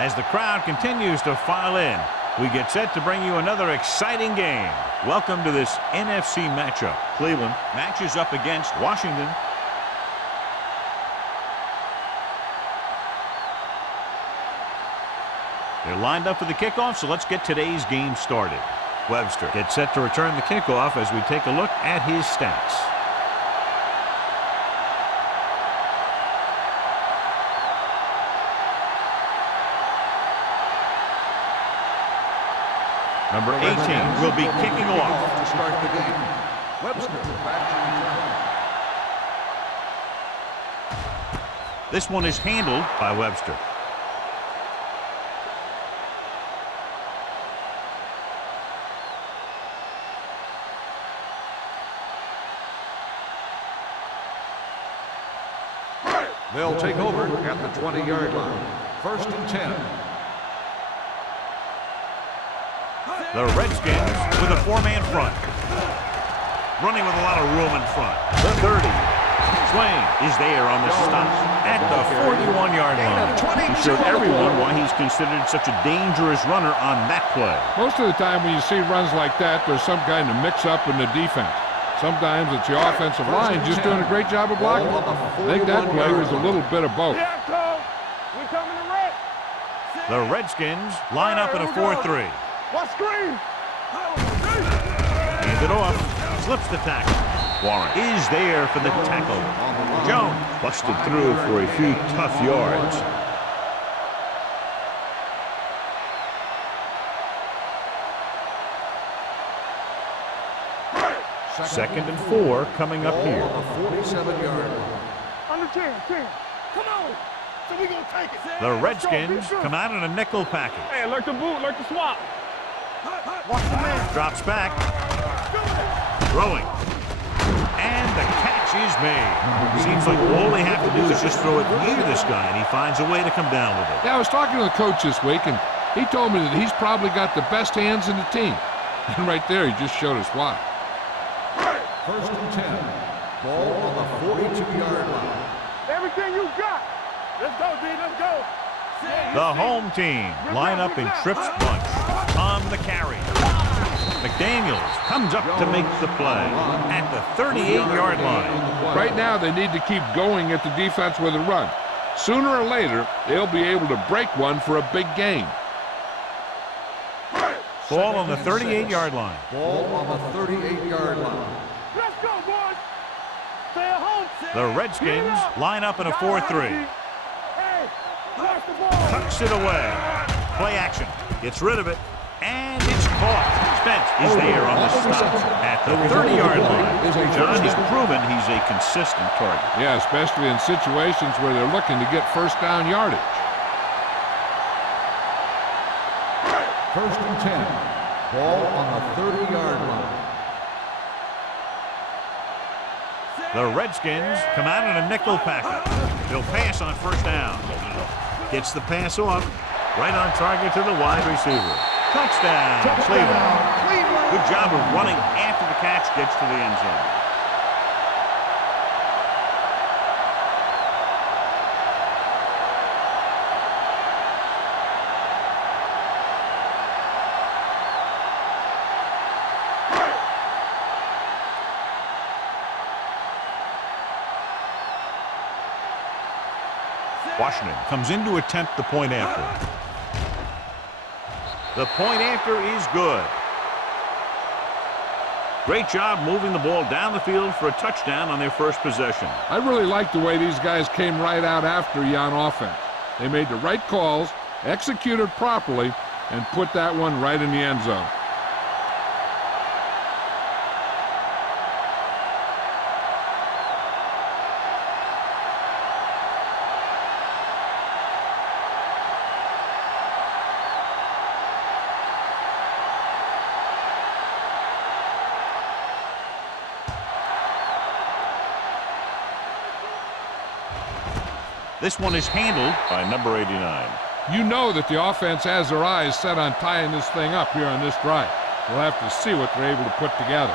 As the crowd continues to file in, we get set to bring you another exciting game. Welcome to this NFC matchup. Cleveland matches up against Washington. They're lined up for the kickoff, so let's get today's game started. Webster gets set to return the kickoff as we take a look at his stats. Number 18 will be kicking off to start the game. Webster back to return. This one is handled by Webster. They'll take over at the 20-yard line. 1st and 10. The Redskins with a 4-man front. Running with a lot of room in front. The 30. Swain is there on the stop at the 41-yard line. He showed everyone why he's considered such a dangerous runner on that play. Most of the time when you see runs like that, there's some kind of mix-up in the defense. Sometimes it's the offensive line just doing a great job of blocking. I think that play was a little bit of both. The Redskins line up in a 4-3. What screen? Hands it off. Slips the tackle. Warren is there for the tackle. Jones busted through for a few tough yards. Second and 4 coming up here. 47-yard line. Under 10. Come on. So we gonna take it. The Redskins come out in a nickel package. Hey, like the boot, like the swap. Watch the man. Drops back. Throwing. And the catch is made. Seems like all they have to do is just throw it near this guy, and he finds a way to come down with it. Yeah, I was talking to the coach this week, and he told me that he's probably got the best hands in the team. And right there, he just showed us why. 1st and 10. Ball on the 42-yard line. Everything you got. Let's go, D. Let's go. The home team line up in trips bunch on the carry. McDaniels comes up to make the play at the 38-yard line. Right now, they need to keep going at the defense with a run. Sooner or later, they'll be able to break one for a big gain. Ball on the 38-yard line. Ball on the 38-yard line. Let's go, boys. Stay at home. The Redskins line up in a 4-3. Hey, watch the ball. Tucks it away. Play action. Gets rid of it. And it's caught. Spence is there on the stop at the 30-yard line. John has proven he's a consistent target. Yeah, especially in situations where they're looking to get first down yardage. 1st and 10. Ball on the 30-yard line. The Redskins come out in a nickel package. They'll pass on 1st down. Gets the pass off. Right on target to the wide receiver. Touchdown, Cleveland. Good job of running after the catch gets to the end zone. Washington comes in to attempt the point after. The point after is good. Great job moving the ball down the field for a touchdown on their first possession. I really like the way these guys came right out after you on offense. They made the right calls, executed properly, and put that one right in the end zone. This one is handled by number 89. You know that the offense has their eyes set on tying this thing up here on this drive. We'll have to see what they're able to put together.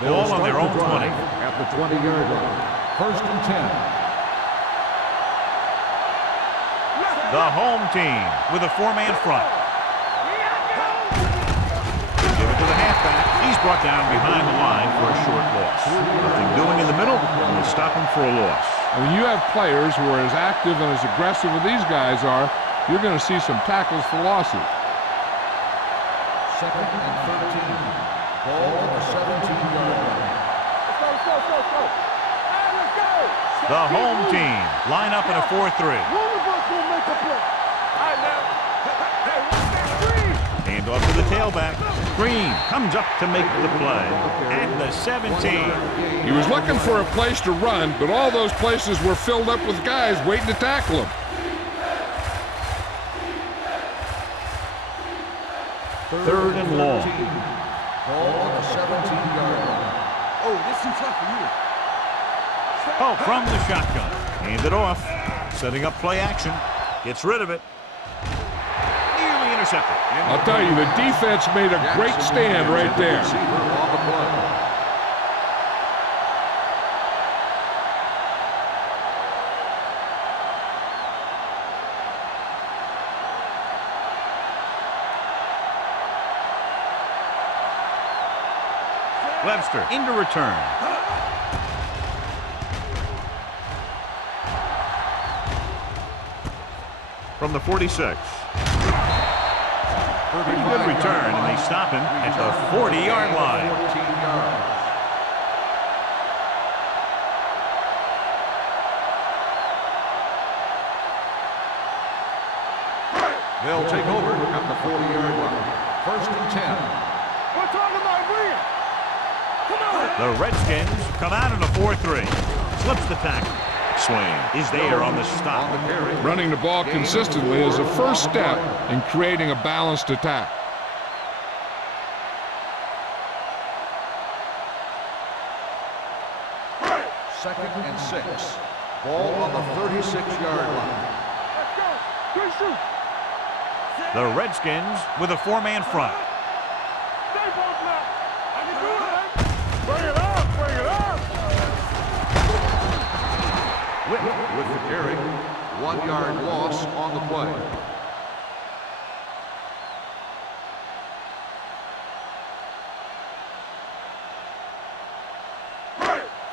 Ball on their own 20. At the 20-yard line. First and 10. The home team with a four-man front. Give it to the halfback. He's brought down behind the line for a short loss. Nothing doing in the middle, and they stop him for a loss. And when you have players who are as active and as aggressive as these guys are, you're going to see some tackles for losses. Second and 13. Ball on the 17-yard line. Let's go. Let's go. The home team line up in a 4-3. One of us will make a play. All right, now. Hey, what's that screen? Hand off to the tailback. Green comes up to make the play at the 17. He was looking for a place to run, but all those places were filled up with guys waiting to tackle him. Third and long. Ball on the 17-yard line. Oh, this is tough for you. Oh, from the shotgun. Hand it off. Setting up play action. Gets rid of it. Nearly intercepted. I'll tell you, the defense made a great stand right there. On the play. Webster into return. From the 46. Pretty good return, and they stop him at the 40-yard line. 14 yards. They'll take over at the 40-yard line. First and 10. We're talking about win. Come on. The Redskins come out in a 4-3. Slips the tackle. Swain is there on the stop. On the carry. Running the ball consistently is the first step in creating a balanced attack. Second and 6. Ball on the 36-yard line. Let's go. Good shoot. The Redskins with a four-man front. Stay both now. I can do it. Bring it up. Bring it up. With the carry. 1-yard loss on the play.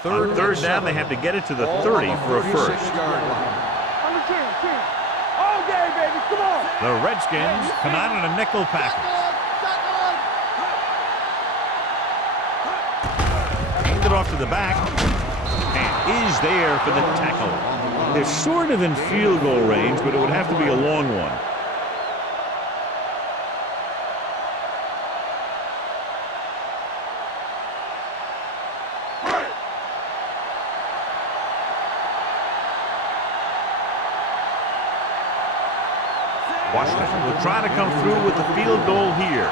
On third down, they have to get it to the 30 for a first. 36-yard line. On the 10. All day, baby. Come on. The Redskins come out in a nickel package. Hand it off to the back. And is there for the tackle. They're sort of in field goal range, but it would have to be a long one. Washington will try to come through with the field goal here.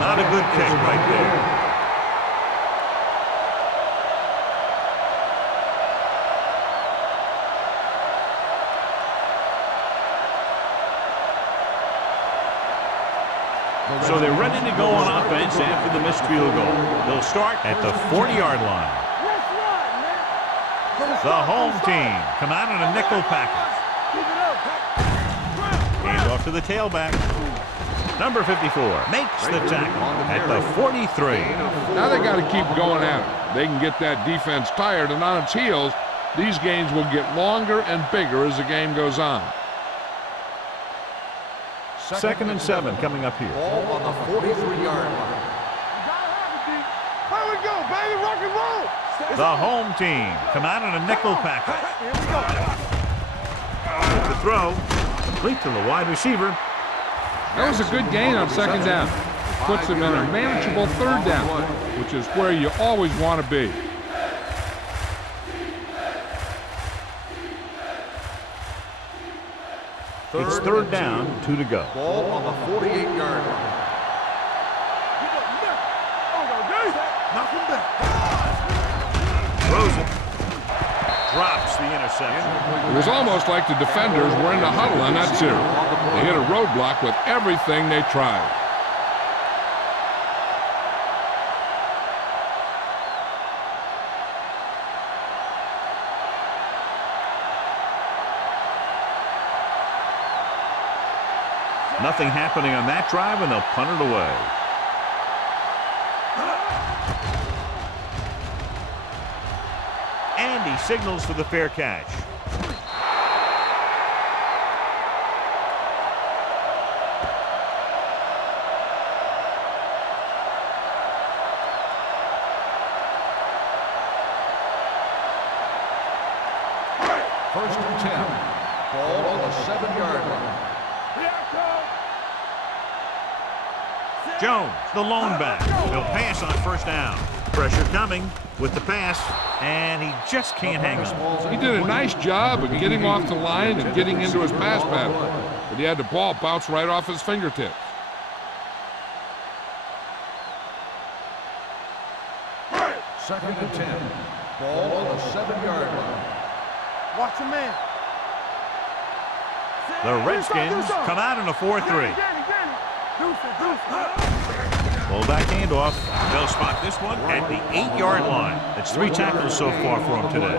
Not a good kick right there. So they're ready to go on offense after the missed field goal. They'll start at the 40-yard line. Let's run, man. The home team come out in a nickel package. Keep it up. Hand off to the tailback. Number 54 makes the tackle at the 43. Now they got to keep going at it. They can get that defense tired, and on its heels, these games will get longer and bigger as the game goes on. Second and 7 coming up here. Ball on the 43-yard line. Here we go, baby. Rock and roll. The home team come out in a nickel package. Here we go. The throw complete to the wide receiver. That was a good gain on second down. Puts them in a manageable third down, which is where you always want to be. It's third down, 2 to go. Ball on the 48-yard line. Throws it. Drops the interception. It was almost like the defenders were in the huddle on that series. They hit a roadblock with everything they tried. Nothing happening on that drive, and they'll punt it away. And he signals for the fair catch. First and 10. Ball on the 7-yard line. Jones, the lone back. He'll pass on first down. Pressure coming with the pass, and he just can't hang on. He did a nice job of getting off the line and getting into his pass pattern, but he had the ball bounce right off his fingertips. Second and 10. Ball on the 7-yard line. Watch your man. The Redskins come out in a 4-3. Fullback handoff. They'll spot this one at the 8-yard line. That's 3 tackles so far for him today.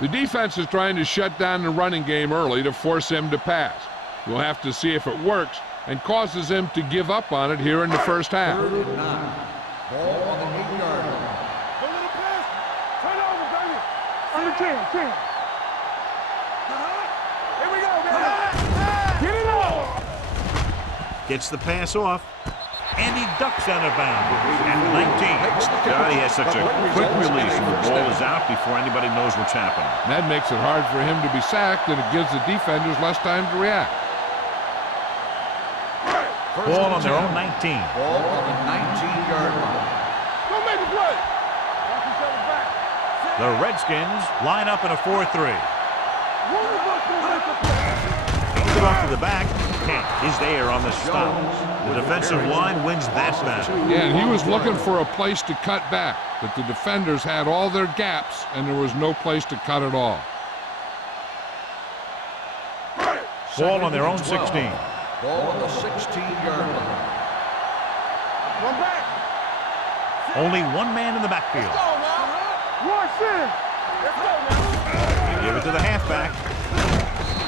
The defense is trying to shut down the running game early to force him to pass. We'll have to see if it works and causes him to give up on it here in the first half. Third and 9. Ball on the 8-yard line. Go little pass. Turn over, baby. Under 10. Here we go, baby. Get it on. Gets the pass off, and he ducks out of bounds at 19. God, he has such a quick release, and the ball is out before anybody knows what's happening. That makes it hard for him to be sacked, and it gives the defenders less time to react. Ball on their own 19. Ball on the 19-yard line. Go make a play. Watch each other back. The Redskins line up in a 4-3. One of us will make a play. Hands it off to the back. Kent is there on the stop. The defensive line wins that battle. Yeah, and he was looking for a place to cut back, but the defenders had all their gaps, and there was no place to cut at all. Ball on their own 16. Ball on the 16-yard line. One back. Only one man in the backfield. Let's go now. Watch in. Let's go now. Give it to the halfback.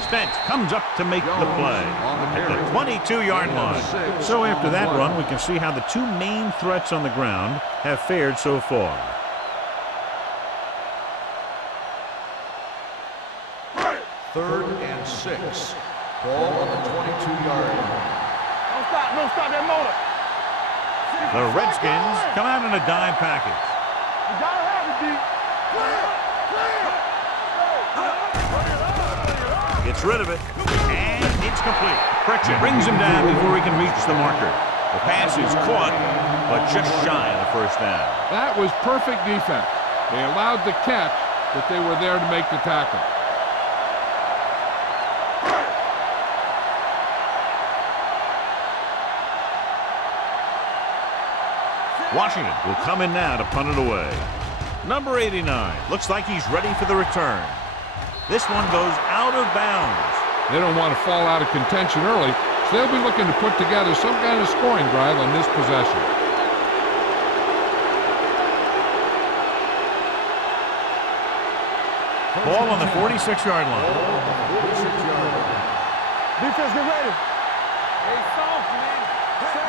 Spence comes up to make the play at the 22-yard line. So after that run, we can see how the 2 main threats on the ground have fared so far. Third and 6. Ball on the 22-yard line. Don't stop that motor. The Redskins come out in a dime package. You gotta have it, D. Gets rid of it, and it's complete. Pritchett brings him down before he can reach the marker. The pass is caught, but just shy of the first down. That was perfect defense. They allowed the catch, but they were there to make the tackle. Washington will come in now to punt it away. Number 89 looks like he's ready for the return. This one goes out of bounds. They don't want to fall out of contention early, so they'll be looking to put together some kind of scoring drive on this possession. Ball on the 46-yard line. Defense, get ready. Hey, soft, man.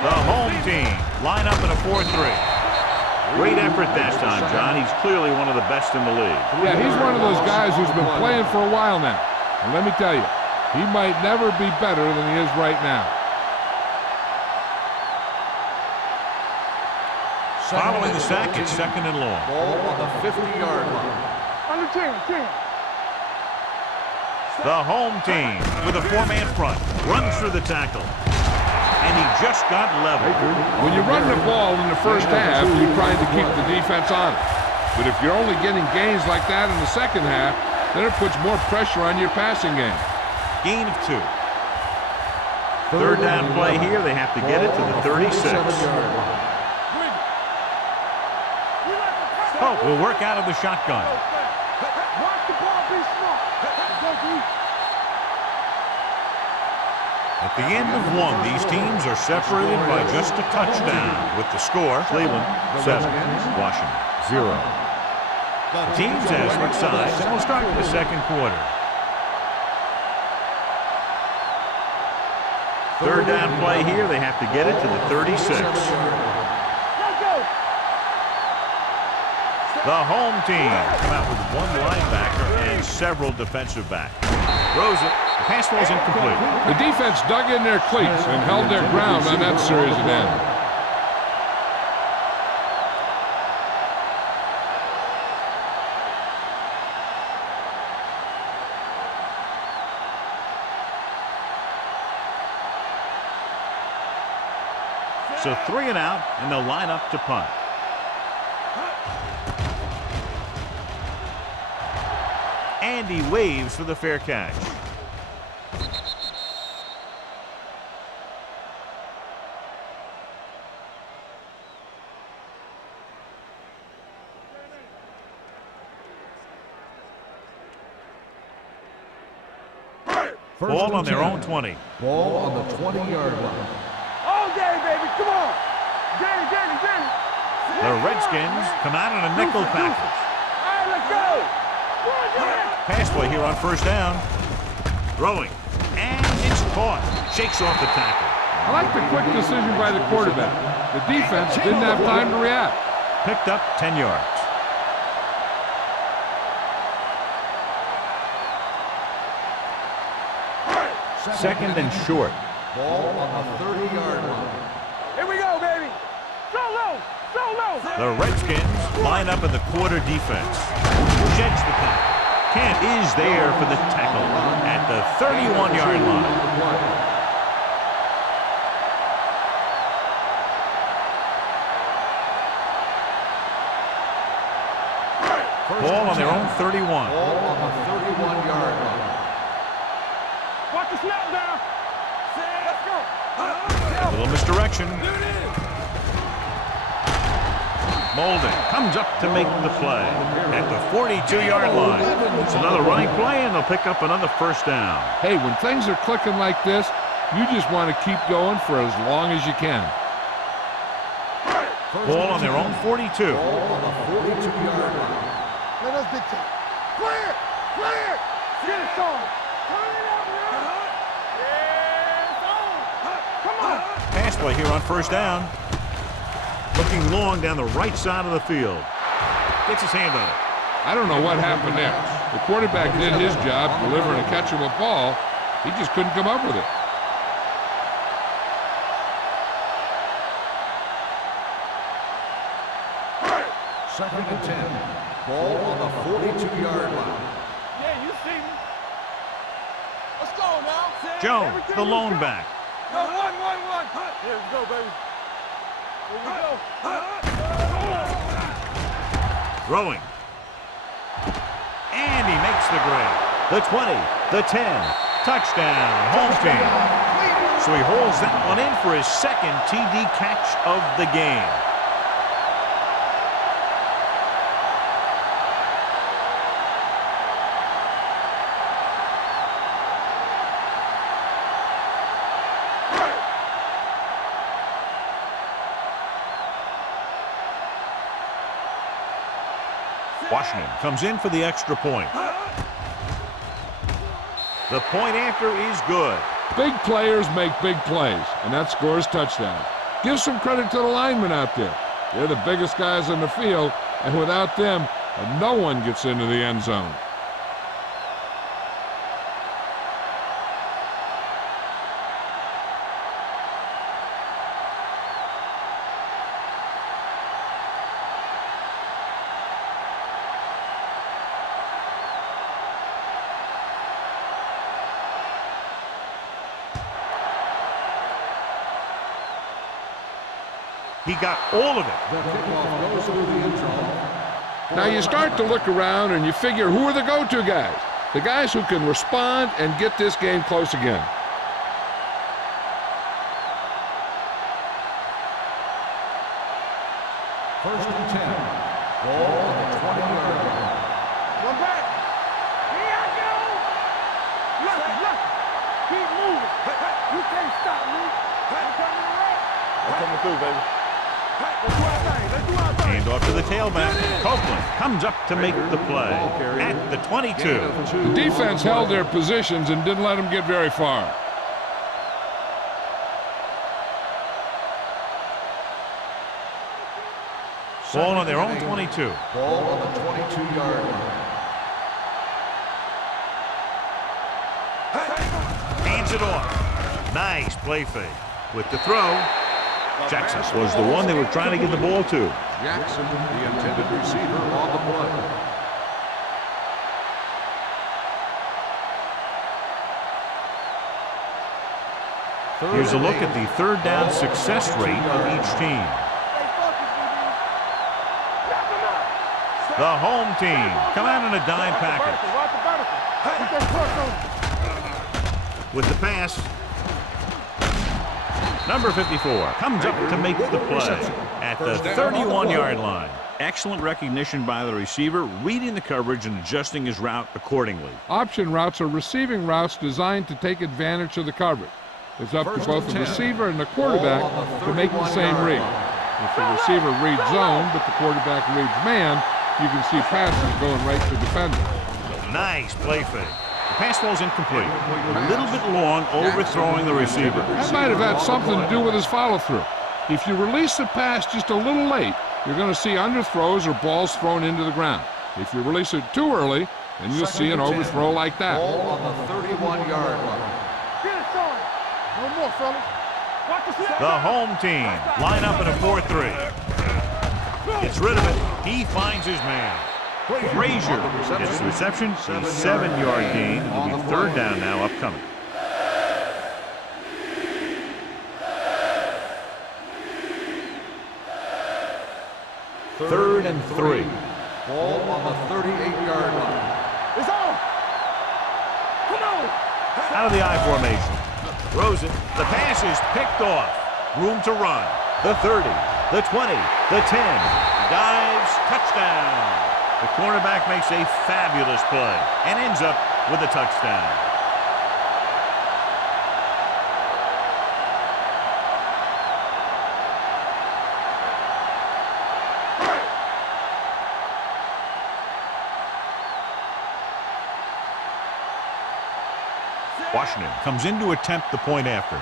The home team line up in a 4-3. Great effort that time, John. He's clearly one of the best in the league. Yeah, he's one of those guys who's been playing for a while now. And let me tell you, he might never be better than he is right now. Following the sack, it's second and long. Ball on the 50-yard line. Under 10. The home team with a 4-man front runs through the tackle. And he just got leveled. When you run the ball in the first half, you're trying to keep the defense on it. But if you're only getting gains like that in the second half, then it puts more pressure on your passing game. Gain of 2. Third down play here. They have to get it to the 36. Pope will work out of the shotgun. Watch the ball, be smart. Go deep. At the end of one, these teams are separated by just a touchdown with the score. Cleveland 7, Washington 0. The teams have switched sides and will start the second quarter. Third down play here. They have to get it to the 36. The home team come out with one linebacker and several defensive backs. Throws it. The pass falls incomplete. The defense dug in their cleats and held their ground on that series at end. So 3 and out, and they'll line up to punt. And he waves for the fair catch. Ball on their own 20. Ball on the 20-yard line. All day, baby. Come on. Danny. The Redskins come out in a nickel package. All right, let's go. Pass play here on first down. Throwing. And it's caught. Shakes off the tackle. I like the quick decision by the quarterback. The defense didn't have time to react. Picked up 10 yards. Second and short. Ball on the 30-yard line. Here we go, baby. So low. The Redskins line up in the quarter defense. Jets the tackle. Kent is there for the tackle at the 31-yard line. Ball on their own 31. Ball on the 31-yard line. Watch the snap down. Let's go. A little misdirection. Molden comes up to make the play at the 42-yard line. It's another running play, and they'll pick up another first down. Hey, when things are clicking like this, you just want to keep going for as long as you can. Ball on their own 42. Ball on the 42-yard line. Let us dictate. Clear. Get it on. Turn it up, man. Yeah, it's on. Come on. Pass play here on first down. Looking long down the right side of the field. Gets his hand on it. I don't know what happened there. The quarterback did his job delivering a catchable ball. He just couldn't come up with it. Second and 10. Ball on the 42-yard line. Yeah, you see me. Let's go now. Jones, the lone back. Go, one. Here we go, baby. Here we go. Throwing. And he makes the grab. The 20, the 10. Touchdown, home team. So he holds that one in for his second TD catch of the game. Washington comes in for the extra point. The point after is good. Big players make big plays, and that scores touchdowns. Give some credit to the linemen out there. They're the biggest guys on the field, and without them, no one gets into the end zone. He got all of it. The kickoff goes through the end zone. Now you start to look around and you figure, who are the go-to guys? The guys who can respond and get this game close again. First and 10. Ball on the 20-yard line. One back. Here I go. Look. Keep moving. You can't stop me. I'm coming around. I'm coming through, baby. Let's do our thing. Hand off to the tailback. Copeland comes up to make the play at the 22. The defense held their positions and didn't let them get very far. Ball on their own 22. Ball on the 22-yard line. Hands it off. Nice play fake. With the throw, Jackson was the one they were trying to get the ball to. Jackson, the intended receiver, on the play. Here's a look at the third down success rate of each team. The home team come out in a dime package. With the pass, number 54 comes up to make the play at the 31-yard line. Excellent recognition by the receiver, reading the coverage and adjusting his route accordingly. Option routes are receiving routes designed to take advantage of the coverage. It's up to both the receiver and the quarterback to make the same read. If the receiver reads zone, but the quarterback reads man, you can see passes going right to defender. Nice play fake. The pass ball's incomplete. A little bit long, overthrowing the receiver. That might have had something to do with his follow-through. If you release the pass just a little late, you're going to see underthrows or balls thrown into the ground. If you release it too early, then you'll see an overthrow like that. Ball on the 31-yard line. No more, fellas. The home team line up in a 4-3. Gets rid of it. He finds his man. Frazier gets the reception. A 7-yard gain. It'll be third down now upcoming. Third and 3. Ball on the 38-yard line. It's on. Come on. Out of the I formation. Throws it. The pass is picked off. Room to run. The 30, the 20, the 10. Dives. Touchdown. The cornerback makes a fabulous play and ends up with a touchdown. Washington comes in to attempt the point after.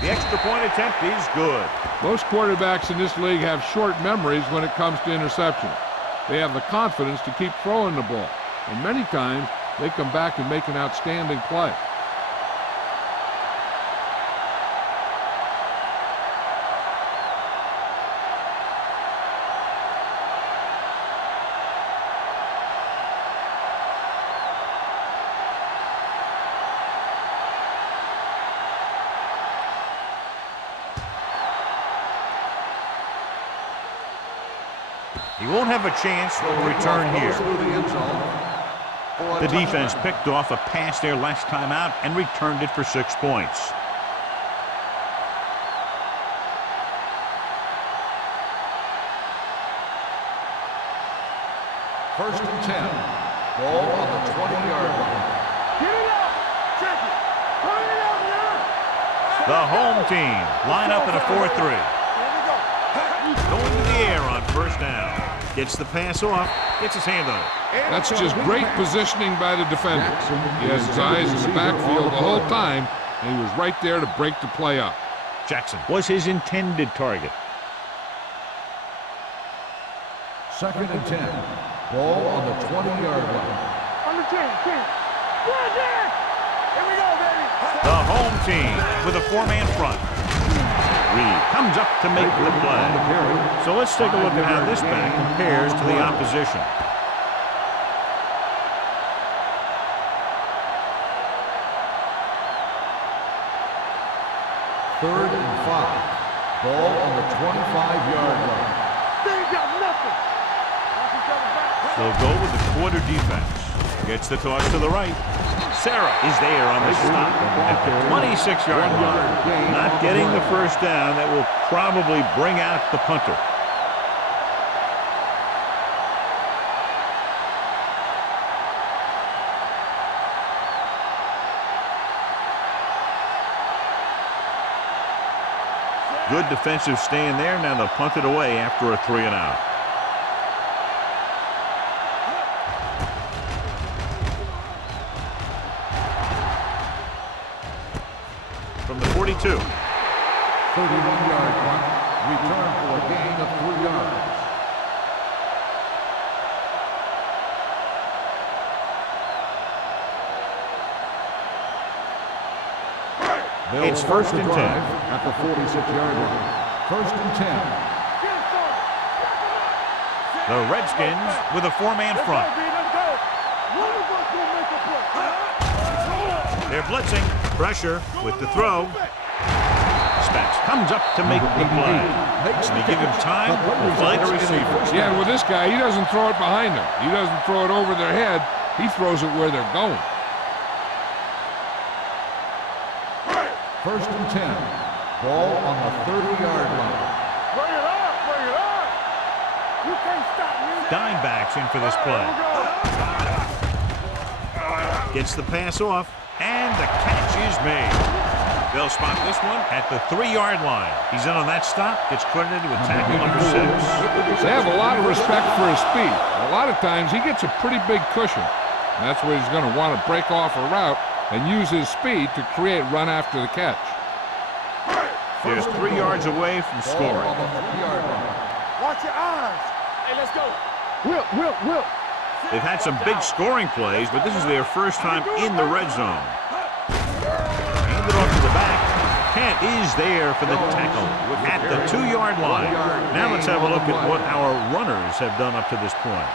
The extra point attempt is good. Most quarterbacks in this league have short memories when it comes to interceptions. They have the confidence to keep throwing the ball, and many times they come back and make an outstanding play. He won't have a chance to return here. The defense picked off a pass there last time out and returned it for 6 points. First and 10. Ball on the 20-yard line. Get it out. Check it. Turn it out now. The home team line up in a 4-3. Going to the air on first down. Gets the pass off. Gets his hand on it. That's just great positioning by the defender. He has his eyes in the backfield the whole time, and he was right there to break the play up. Jackson was his intended target. Second and 10. Ball on the 20-yard line. Under 10. Run, Dan. Here we go, baby. The home team with a 4-man front. Reed comes up to make the play. So let's take a look at how this back compares to the opposition. Third and 5. Ball on the 25-yard line. They ain't got nothing. They'll go with the quarter defense. Gets the toss to the right. Sarah is there on the stop at the 26-yard line. Not getting the first down. That will probably bring out the punter. Good defensive stand there. Now they'll punt it away after a 3 and out. From the 42. 31-yard punt. Return for a gain of 3 yards. It's first and 10. At the 46-yard line. First and 10. The Redskins with a 4-man front. They're blitzing. Pressure with the throw. Spence comes up to make the play. And they give him time to find a receiver. Yeah, and with this guy, he doesn't throw it behind them. He doesn't throw it over their head. He throws it where they're going. First and 10. Ball on the 30-yard line. Bring it up, bring it up. You can't stop me. Dime backs in for this play. Gets the pass off, and the catch is made. They'll spot this one at the 3-yard line. He's in on that stop, gets credited with tackle number 6. They have a lot of respect for his speed. A lot of times, he gets a pretty big cushion. And that's where he's going to want to break off a route and use his speed to create run after the catch. There's 3 yards away from scoring. Watch your eyes. Hey, let's go. Will. They've had some big scoring plays, but this is their first time in the red zone. Handed off to the back. Kent is there for the tackle at the 2-yard line. Now let's have a look at what our runners have done up to this point.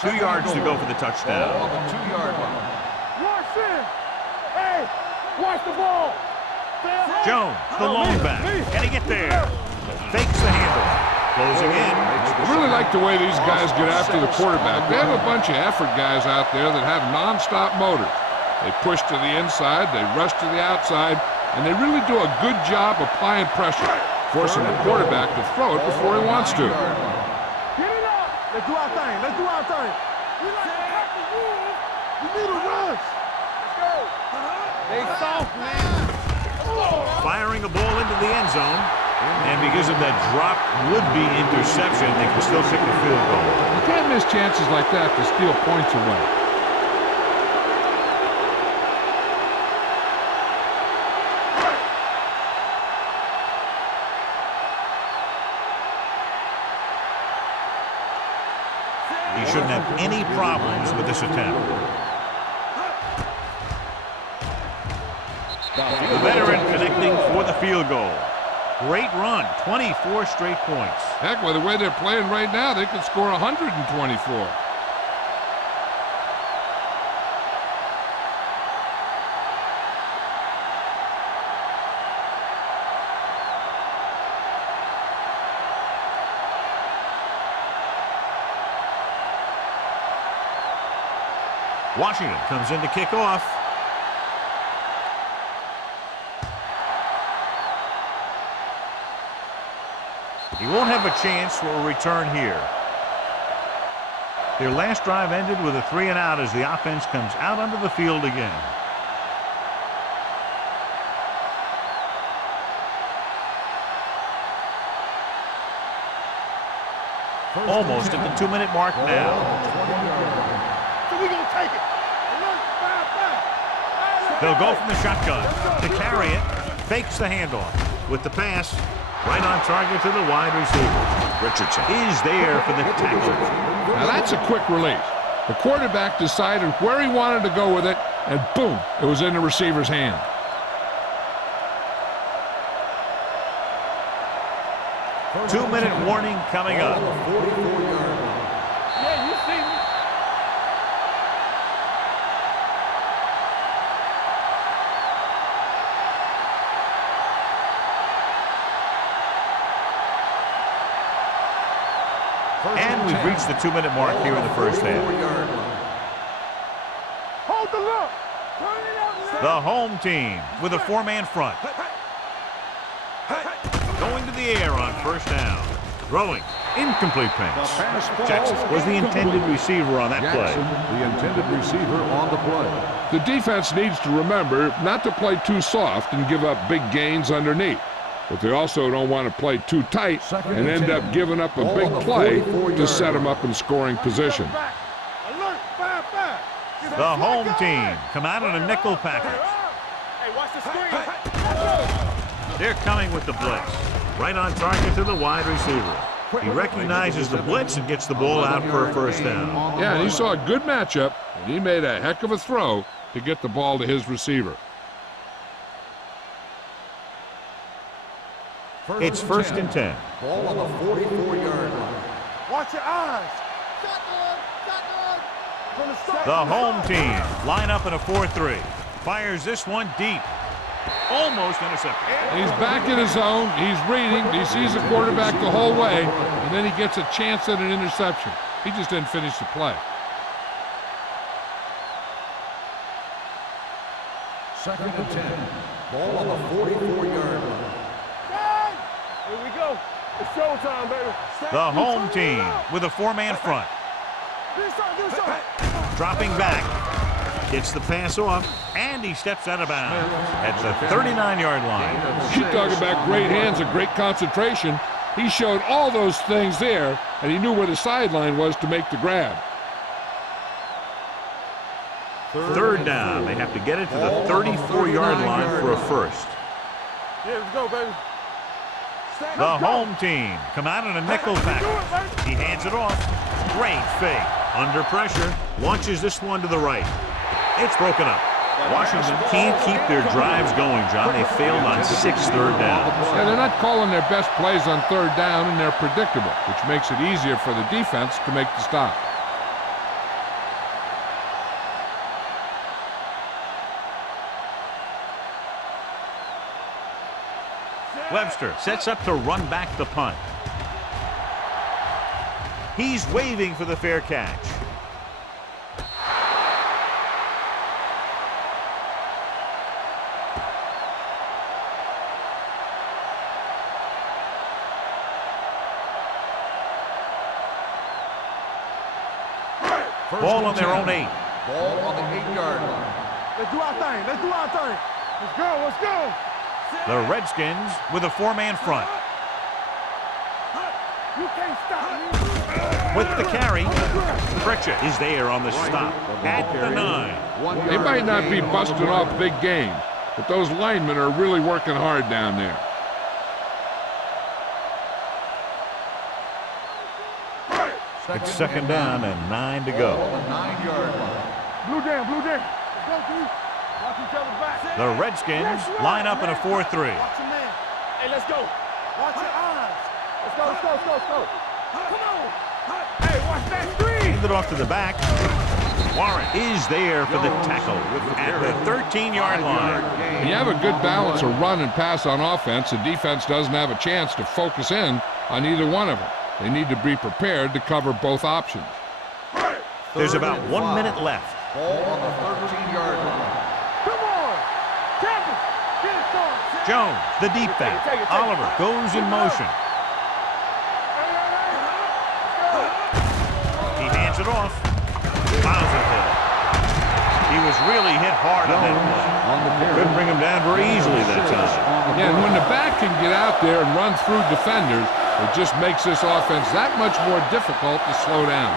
Two yards to go for the touchdown. On the 2-yard line. Watch it. Hey, watch the ball. Jones, the lone back. Can he get there? Fakes the handle. Closing in. I really like the way these guys get after the quarterback. They have a bunch of effort guys out there that have non-stop motors. They push to the inside, they rush to the outside, and they really do a good job applying pressure, forcing the quarterback to throw it before he wants to. Let's do our thing. Let's do our thing. We like to cut the rules. We need a rush. Let's go. They soft, man. Firing a ball into the end zone. And because of that drop would-be interception, they can still kick the field goal. You can't miss chances like that to steal points away. He shouldn't have any problems with this attempt. The veteran connecting for the field goal. Great run, 24 straight points. Heck, with the way they're playing right now, they could score 124. Washington comes in to kick off. He won't have a chance for a return here. Their last drive ended with a 3-and-out as the offense comes out onto the field again. Almost at the 2-minute mark now. So we're going to take it. They'll go from the shotgun to carry it. Fakes the handoff with the pass. Right on target to the wide receiver. Richardson is there for the tackle. Now that's a quick release. The quarterback decided where he wanted to go with it, and boom, it was in the receiver's hand. Two-minute warning coming up. Yeah, you see me. And we've reached the 2-minute mark here in the first half. Hold the look. The home team with a 4-man front. Going to the air on first down. Throwing. Incomplete pass. Jackson was the intended receiver on that play. The intended receiver on the play. The defense needs to remember not to play too soft and give up big gains underneath. But they also don't want to play too tight and end up giving up a big play to set them up in scoring position. Alert, 5-5. The home team come out in a nickel package. Hey, watch the screen. They're coming with the blitz. Right on target to the wide receiver. He recognizes the blitz and gets the ball out for a first down. Yeah, and he saw a good matchup, and he made a heck of a throw to get the ball to his receiver. It's first and 10. Ball on the 44-yard line. Watch your eyes. The home team line up in a 4-3. Fires this one deep. Almost intercepted. And he's back in his zone. He's reading. He sees the quarterback the whole way, and then he gets a chance at an interception. He just didn't finish the play. Second and 10. Ball on the 44-yard line. Here we go. It's showtime, baby. The home team with a four-man front. Dropping back. Gets the pass off, and he steps out of bounds at the 39-yard line. You talk about great hands and great concentration. He showed all those things there, and he knew where the sideline was to make the grab. Third down. They have to get it to the 34-yard line for a first. Yeah, let's go, baby. The home team come out in a nickel package. He hands it off. Great fake. Under pressure. Launches this one to the right. It's broken up. Washington can't keep their drives going, John. They failed on 6 third downs. Yeah, they're not calling their best plays on third down, and they're predictable, which makes it easier for the defense to make the stop. Webster sets up to run back the punt. He's waving for the fair catch. Ball on their own 8. Ball on the 8-yard line. Let's do our thing. Let's do our thing. Let's go. Let's go. The Redskins with a four-man front. You can't stop me. With the carry, Pritchett is there on the stop at the 9. They might not be busting off big games, but those linemen are really working hard down there. It's second down and 9 to go. 9-yard line. Blue jam, blue jam. Let's go, D. Watch each other back. The Redskins line up in a 4-3. Watch your man. Hey, let's go. Watch your eyes. Let's go, let's go, let's go, let's go. Come on. Hey, watch that screen. Hand it off to the back. Warren is there for the tackle at the 13-yard line. When you have a good balance of run and pass on offense, the defense doesn't have a chance to focus in on either one of them. They need to be prepared to cover both options. There's about 1 minute left. Ball on the 13-yard line. Come on. Captain. Get it started. Jones, the deep back. Oliver goes in motion. He hands it off. Miles ahead. He was really hit hard on that play. Couldn't bring him down very easily that time. Yeah, and when the back can get out there and run through defenders, it just makes this offense that much more difficult to slow down.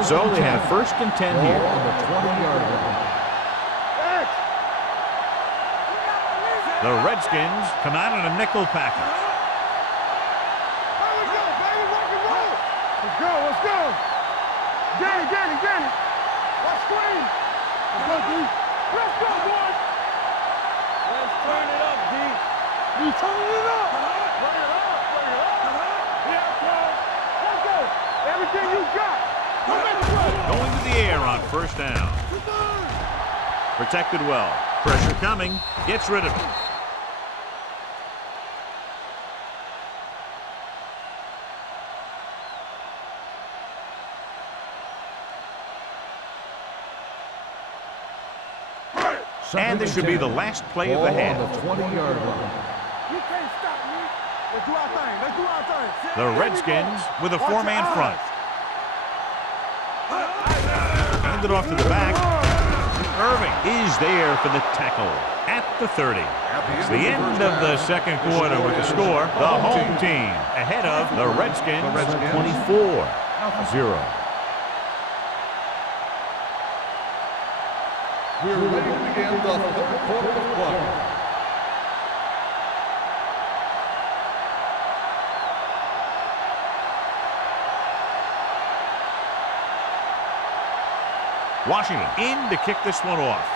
So they have first and 10 Ball here. on the 20-yard line. The Redskins come out in a nickel package. Let's go, baby. Rock and roll. Let's go, let's go. Danny, Danny, Danny. Watch screen. Let's go, D. Let's go, boys. Let's turn it up, D. You turn it up. Turn it up, turn it up. Yeah, come. Let's go. Everything you got. Come at the play. Going to the air on first down. Protected well. Pressure coming. Gets rid of it. And this should be the last play of the half. Ball on the 20-yard line. You can't stop me. Let's do our thing. Let's do our thing. The Redskins with a four-man front. Hand it off to the back. Irving is there for the tackle at the 30. It's the end of the second quarter with the score. The home team ahead of the Redskins 24-0. We're ready to begin the third quarter of play. Washington in to kick this one off.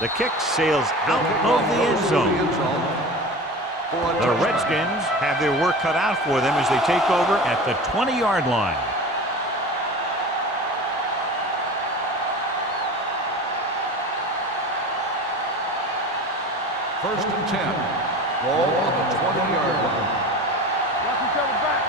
The kick sails out of the end zone. The Redskins have their work cut out for them as they take over at the 20-yard line. First and 10. Ball on the 20-yard line. Watch each other back.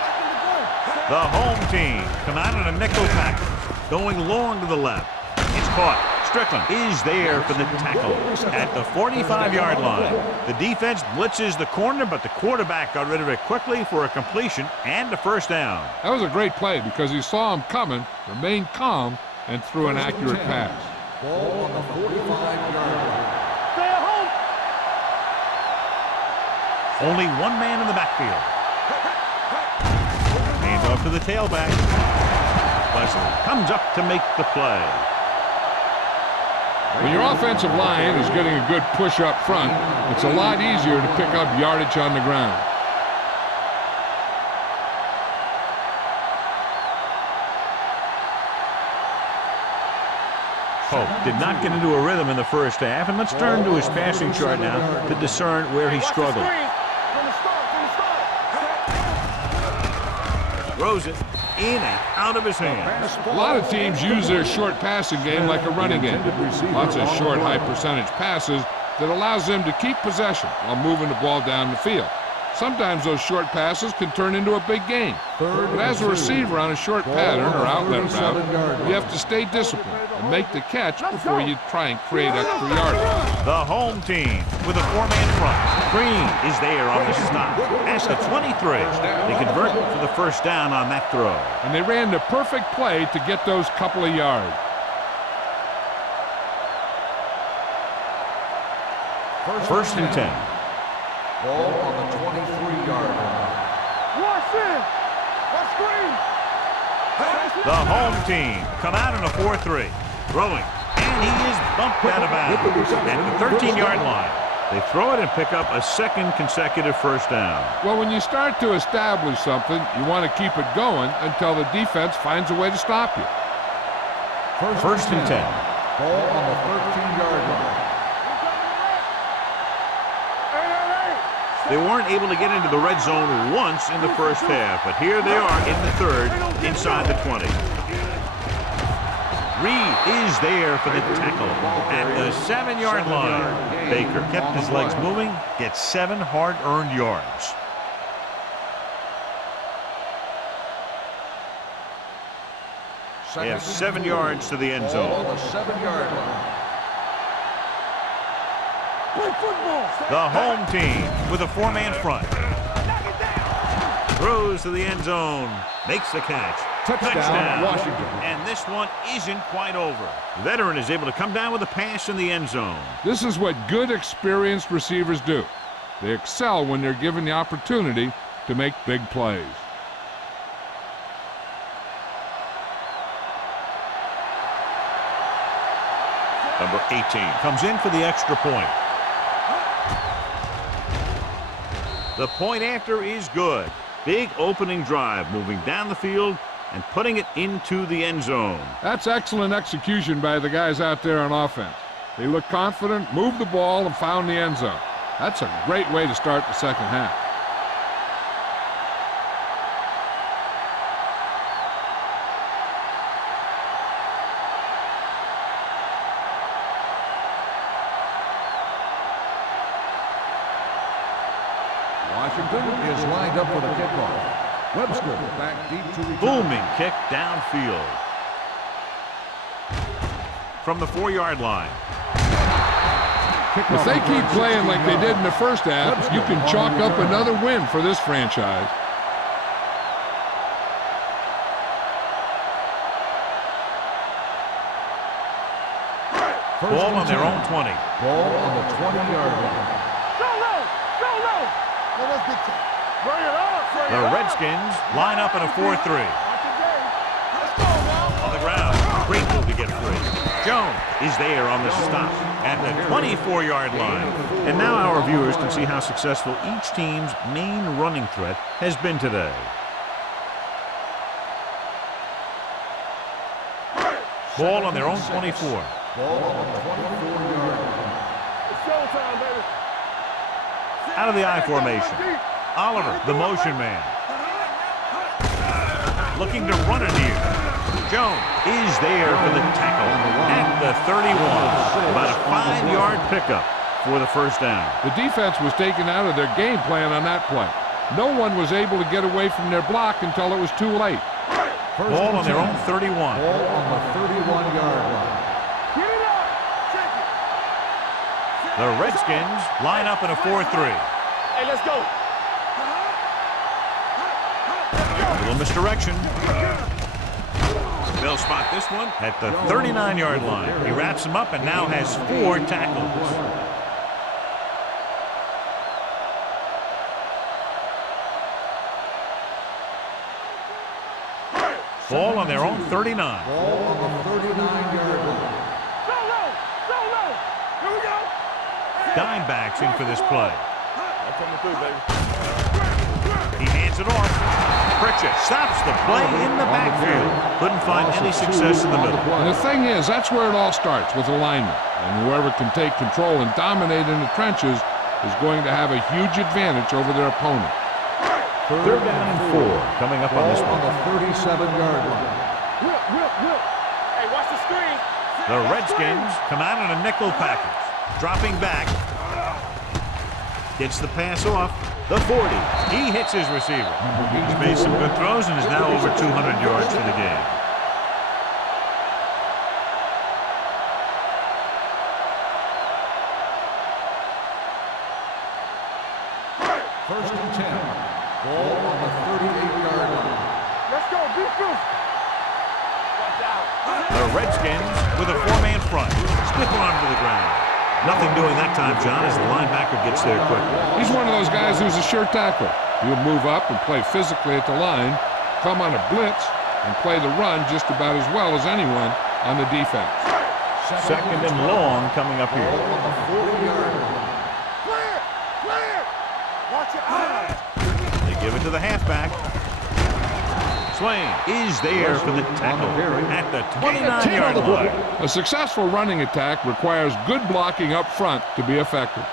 Back in the good. The home team come out in a nickel package, going long to the left. It's caught. Strickland is there for the tackle at the 45-yard line. The defense blitzes the corner, but the quarterback got rid of it quickly for a completion and a first down. That was a great play because he saw him coming, remained calm, and threw an accurate pass. Ball on the 45-yard line. Stay at home. Only one man in the backfield. Hands off to the tailback. Wesley comes up to make the play. When your offensive line is getting a good push up front, it's a lot easier to pick up yardage on the ground. Pope did not get into a rhythm in the first half, and let's turn to his passing chart now to discern where he struggled. From the start. Throws it in and out of his hands. A lot of teams use their short passing game like a running game. Lots of short, high percentage passes that allows them to keep possession while moving the ball down the field. Sometimes those short passes can turn into a big game. But as a receiver on a short pattern or outlet route, you have to stay disciplined and make the catch before you try and create extra yardage. The home team with a four-man front. Green is there on the stop. That's the 23. They convert for the first down on that throw. And they ran the perfect play to get those couple of yards. First and 10. Ball on the 23-yard line. Watch in. Watch screen. The home team come out in a 4-3. Throwing. And he is bumped out of bounds at the 13-yard line. They throw it and pick up a second consecutive first down. Well, when you start to establish something, you want to keep it going until the defense finds a way to stop you. First and 10. Ball on the 13-yard line. They weren't able to get into the red zone once in the first half, but here they are in the third, inside the 20. Reed is there for the tackle at the 7-yard line. Baker kept his legs moving, gets 7 hard-earned yards. They have 7 yards to the end Ball on zone. the 7-yard line. The home team with a four-man front. Throws to the end zone. Makes the catch. Touchdown, Washington. And this one isn't quite over. The veteran is able to come down with a pass in the end zone. This is what good, experienced receivers do. They excel when they're given the opportunity to make big plays. Number 18 comes in for the extra point. The point after is good. Big opening drive, moving down the field and putting it into the end zone. That's excellent execution by the guys out there on offense. They look confident, moved the ball, and found the end zone. That's a great way to start the second half. Washington is lined up for the kickoff. Webster back deep to return. Booming kick downfield. From the 4-yard line. If they keep playing like they did in the first half, you can chalk up another win for this franchise. Ball on their own 20. Ball on the 20-yard line. Go low. Go low. No, that's big time. Bring it up. The Redskins line up in a 4-3. Let's go, now. On the ground, great move to get free. Jones is there on the stop at the 24-yard line. And now our viewers can see how successful each team's main running threat has been today. Ball on their own 24. Ball on the 24-yard line. It's showtime, baby. Out of the I formation. Oliver, the motion man. Looking to run it here. Jones is there for the tackle at the 31. About a 5-yard pickup for the first down. The defense was taken out of their game plan on that play. No one was able to get away from their block until it was too late. Ball on their own 31. Ball on the 31-yard line. Get it up. Check it. The Redskins line up in a 4-3. Hey, let's go. Little misdirection. They'll spot this one at the 39-yard line. He wraps him up and now has 4 tackles. Ball on their own 39. Ball on the 39-yard line. So low. So low. Here we go. Dime backs in for this play. I'm coming through, baby. He hands it off. Pritchett stops the play in the backfield. Couldn't find any success in the middle. And the thing is, that's where it all starts, with alignment. And whoever can take control and dominate in the trenches is going to have a huge advantage over their opponent. Third down and 4 coming up on this Ball one. on the 37-yard line. Whip. Hey, watch the screen. The Redskins come out in a nickel package. Dropping back. Gets the pass off. The 40. He hits his receiver. He's made some good throws and is now over 200 yards for the game. First and 10. Ball on the 38-yard line. Let's go. Be good. Watch out. The Redskins with a 4-man front. Split one to the ground. Nothing doing that time, John, as the linebacker gets there quickly. He's one of those guys who's a sure tackler. He'll move up and play physically at the line, come on a blitz, and play the run just about as well as anyone on the defense. Second and long coming up Ball here. on the 40-yard line. Clear. Watch your eyes. They give it to the halfback. Swain is there for the tackle at the 29-yard line. A successful running attack requires good blocking up front to be effective.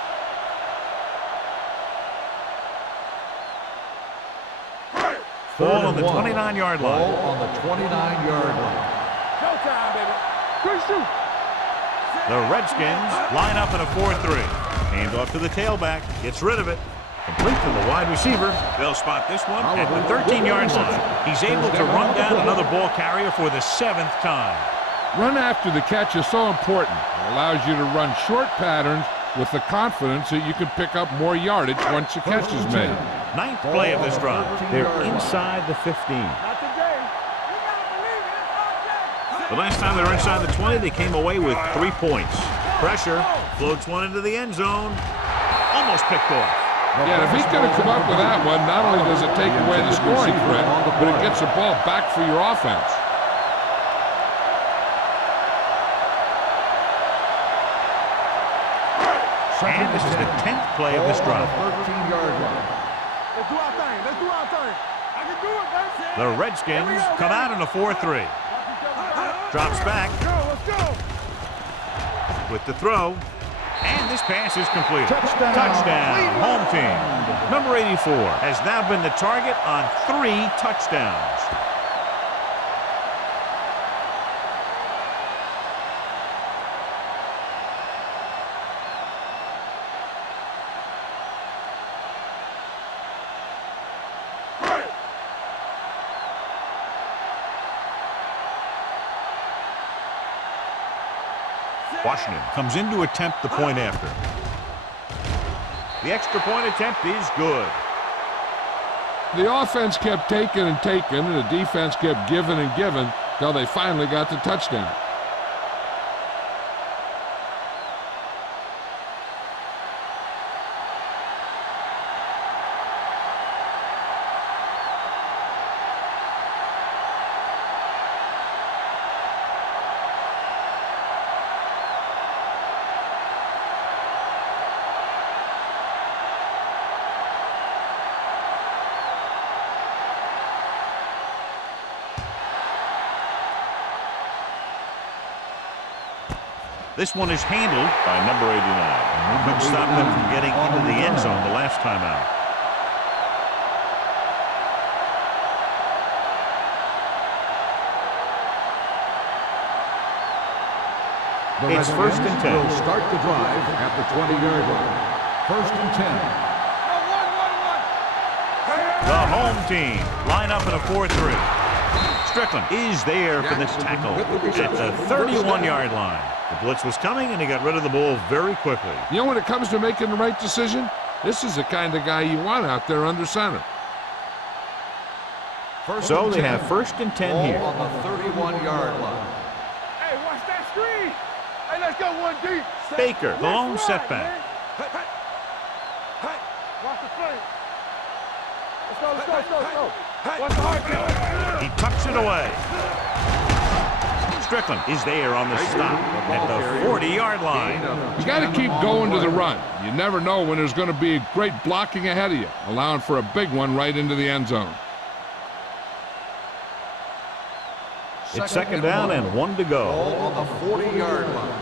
Ball on the 29-yard line. Ball on the 29-yard line. Showtime, baby. Good shoot. The Redskins line up in a 4-3. Hand off to the tailback. Gets rid of it. Complete to the wide receiver. They'll spot this one at the 13-yard line. He's able to run down another ball carrier for the 7th time. Run after the catch is so important. It allows you to run short patterns with the confidence that you can pick up more yardage once the catch is made. 9th play of this drive. They're inside the 15. Not today. You gotta believe it. The last time they were inside the 20, they came away with 3 points. Pressure, floats one into the end zone. Almost picked off. Yeah, if he's going to come up with that one, not only does it take away the scoring threat, but it gets the ball back for your offense. And this is the 10th play of this drive. 13-yard line. Let's do our thing. I can do it, baby. The Redskins come out in a 4-3. Drops back Let's go. with the throw. And this pass is completed. Touchdown. Home team. Number 84 has now been the target on 3 touchdowns. Washington comes in to attempt the point after. The extra point attempt is good. The offense kept taking and taking, and the defense kept giving and giving till they finally got the touchdown. This one is handled by number 89. Couldn't stop them from getting into the end zone the last time out. It's first and 10. Will start the drive at the 20-yard line. First and 10. The home team line up in a 4-3. Strickland is there for the tackle at the 31-yard line. The blitz was coming, and he got rid of the ball very quickly. You know, when it comes to making the right decision, this is the kind of guy you want out there under center. So they have first and 10 here. On the 31-yard line. Hey, watch that screen. Hey, let's go one deep. Baker, the lone setback. Watch the play. Let's go. Watch the hard count. He tucks it away. Strickland is there on the stop at the 40-yard line. You got to keep going to the run. You never know when there's going to be great blocking ahead of you, allowing for a big one right into the end zone. It's second down and 1 to go. On the 40-yard line.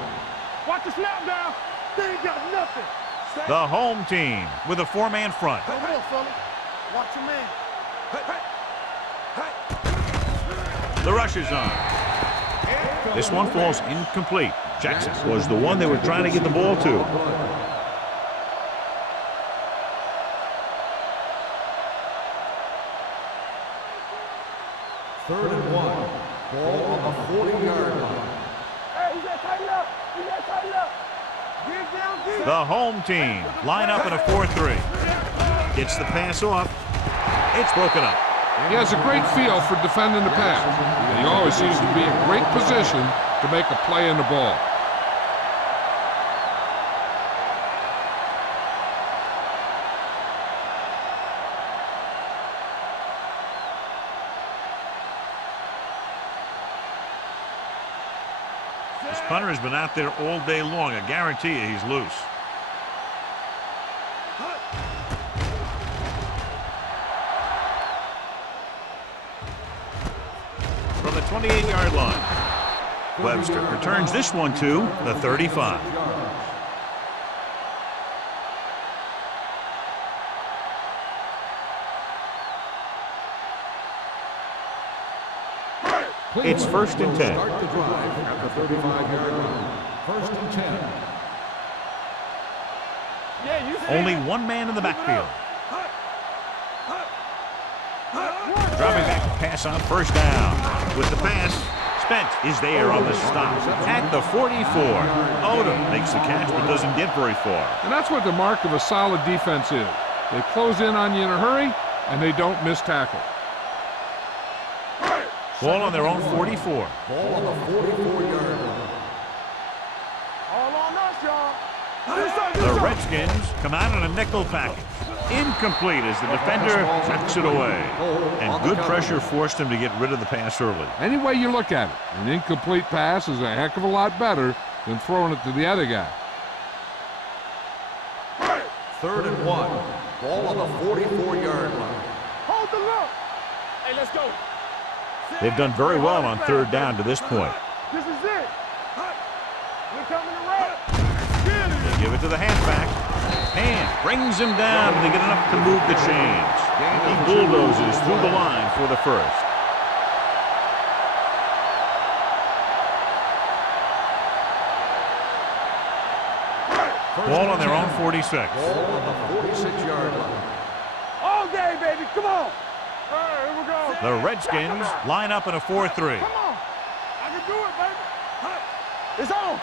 Watch the snap down. They ain't got nothing. The home team with a 4-man front. Come on, fella. Watch your man. The rush is on. This one falls incomplete. Jackson was the one they were trying to get the ball to. Third and 1. Ball on the 40-yard line. Hey, you got to tighten up. Dig down deep. The home team line up in a 4-3. Gets the pass off. It's broken up. He has a great feel for defending the pass. And he always seems to be in great position to make a play in the ball. This punter has been out there all day long. I guarantee you he's loose. From the 28-yard line, Webster returns this one to the 35. It's first and 10. Start the drive at the 35-yard line. First and 10. Yeah, you see Only it. one man in the backfield. Dropping back to pass on first down. With the pass, Spence is there on the stop at the 44. Odom makes the catch but doesn't get very far. And that's what the mark of a solid defense is. They close in on you in a hurry, and they don't miss tackle. Ball on their own 44. Ball on the 44-yard line. All on us, y'all. The Redskins come out in a nickel package. Incomplete as the defender tucks it away. And good pressure forced him to get rid of the pass early. Any way you look at it, an incomplete pass is a heck of a lot better than throwing it to the other guy. Third and 1. Ball on the 44-yard line. Hold the look. Hey, let's go. They've done very well on third down to this point. This is it. We're coming to roll. They give it to the halfback. And brings him down, and they get enough to move the chains. He bulldozes through the line for the first. Ball on their own 46. Ball on the 46-yard line. All day, baby. Come on. All right, here we go. The Redskins line up in a 4-3. Come on. I can do it, baby. It's on.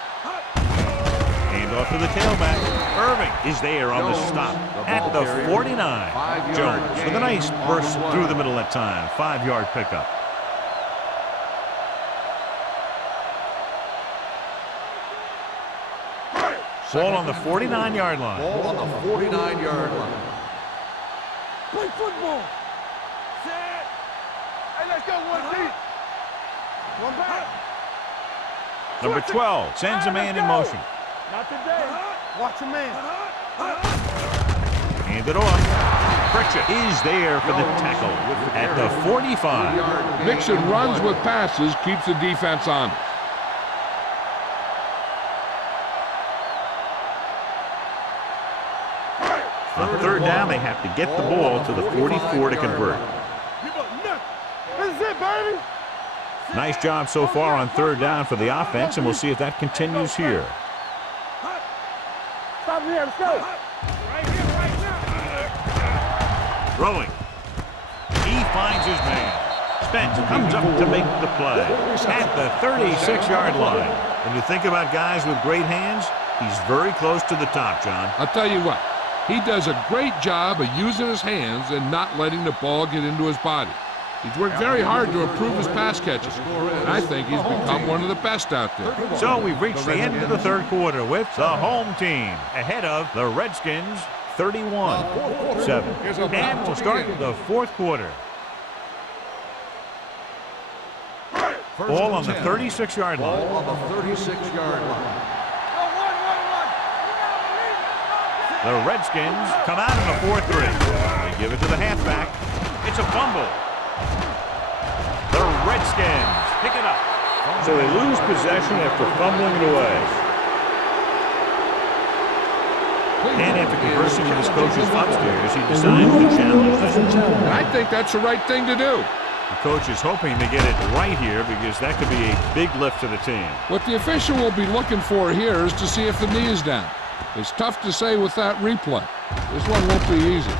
Hand off to the tailback. Irving is there on the stop at the 49. Jones with a nice burst through the middle that time. 5-yard pickup. Ball on the 49-yard line. Ball on the 49-yard line. Play football. Set. Hey, let's go one deep. One back. Number 12 sends a man in motion. Not today. Watch your man. Hand it off. Pritchett is there for the tackle at the 45. Mixon runs with passes, keeps the defense on. down, they have to get the ball to the 44 to convert. This is it, baby. Nice job so far on third down for the offense, and we'll see if that continues here. Stop here, let's go. Right here, right now. Throwing. He finds his man. Spence comes up to make the play at the 36-yard line. When you think about guys with great hands, he's very close to the top, John. I'll tell you what, he does a great job of using his hands and not letting the ball get into his body. He's worked very hard to improve his pass catches, and I think he's become one of the best out there. So we've reached the end of the third quarter with the home team ahead of the Redskins 31-7. And we'll start the fourth quarter. Ball on the 36-yard line. Ball on the 36-yard line. The Redskins come out in a 4-3. They give it to the halfback. It's a fumble. The Redskins pick it up. So they lose possession after fumbling it away. And after conversing with his coaches upstairs, he decides to challenge this. And I think that's the right thing to do. The coach is hoping to get it right here because that could be a big lift to the team. What the official will be looking for here is to see if the knee is down. It's tough to say with that replay. This one won't be easy.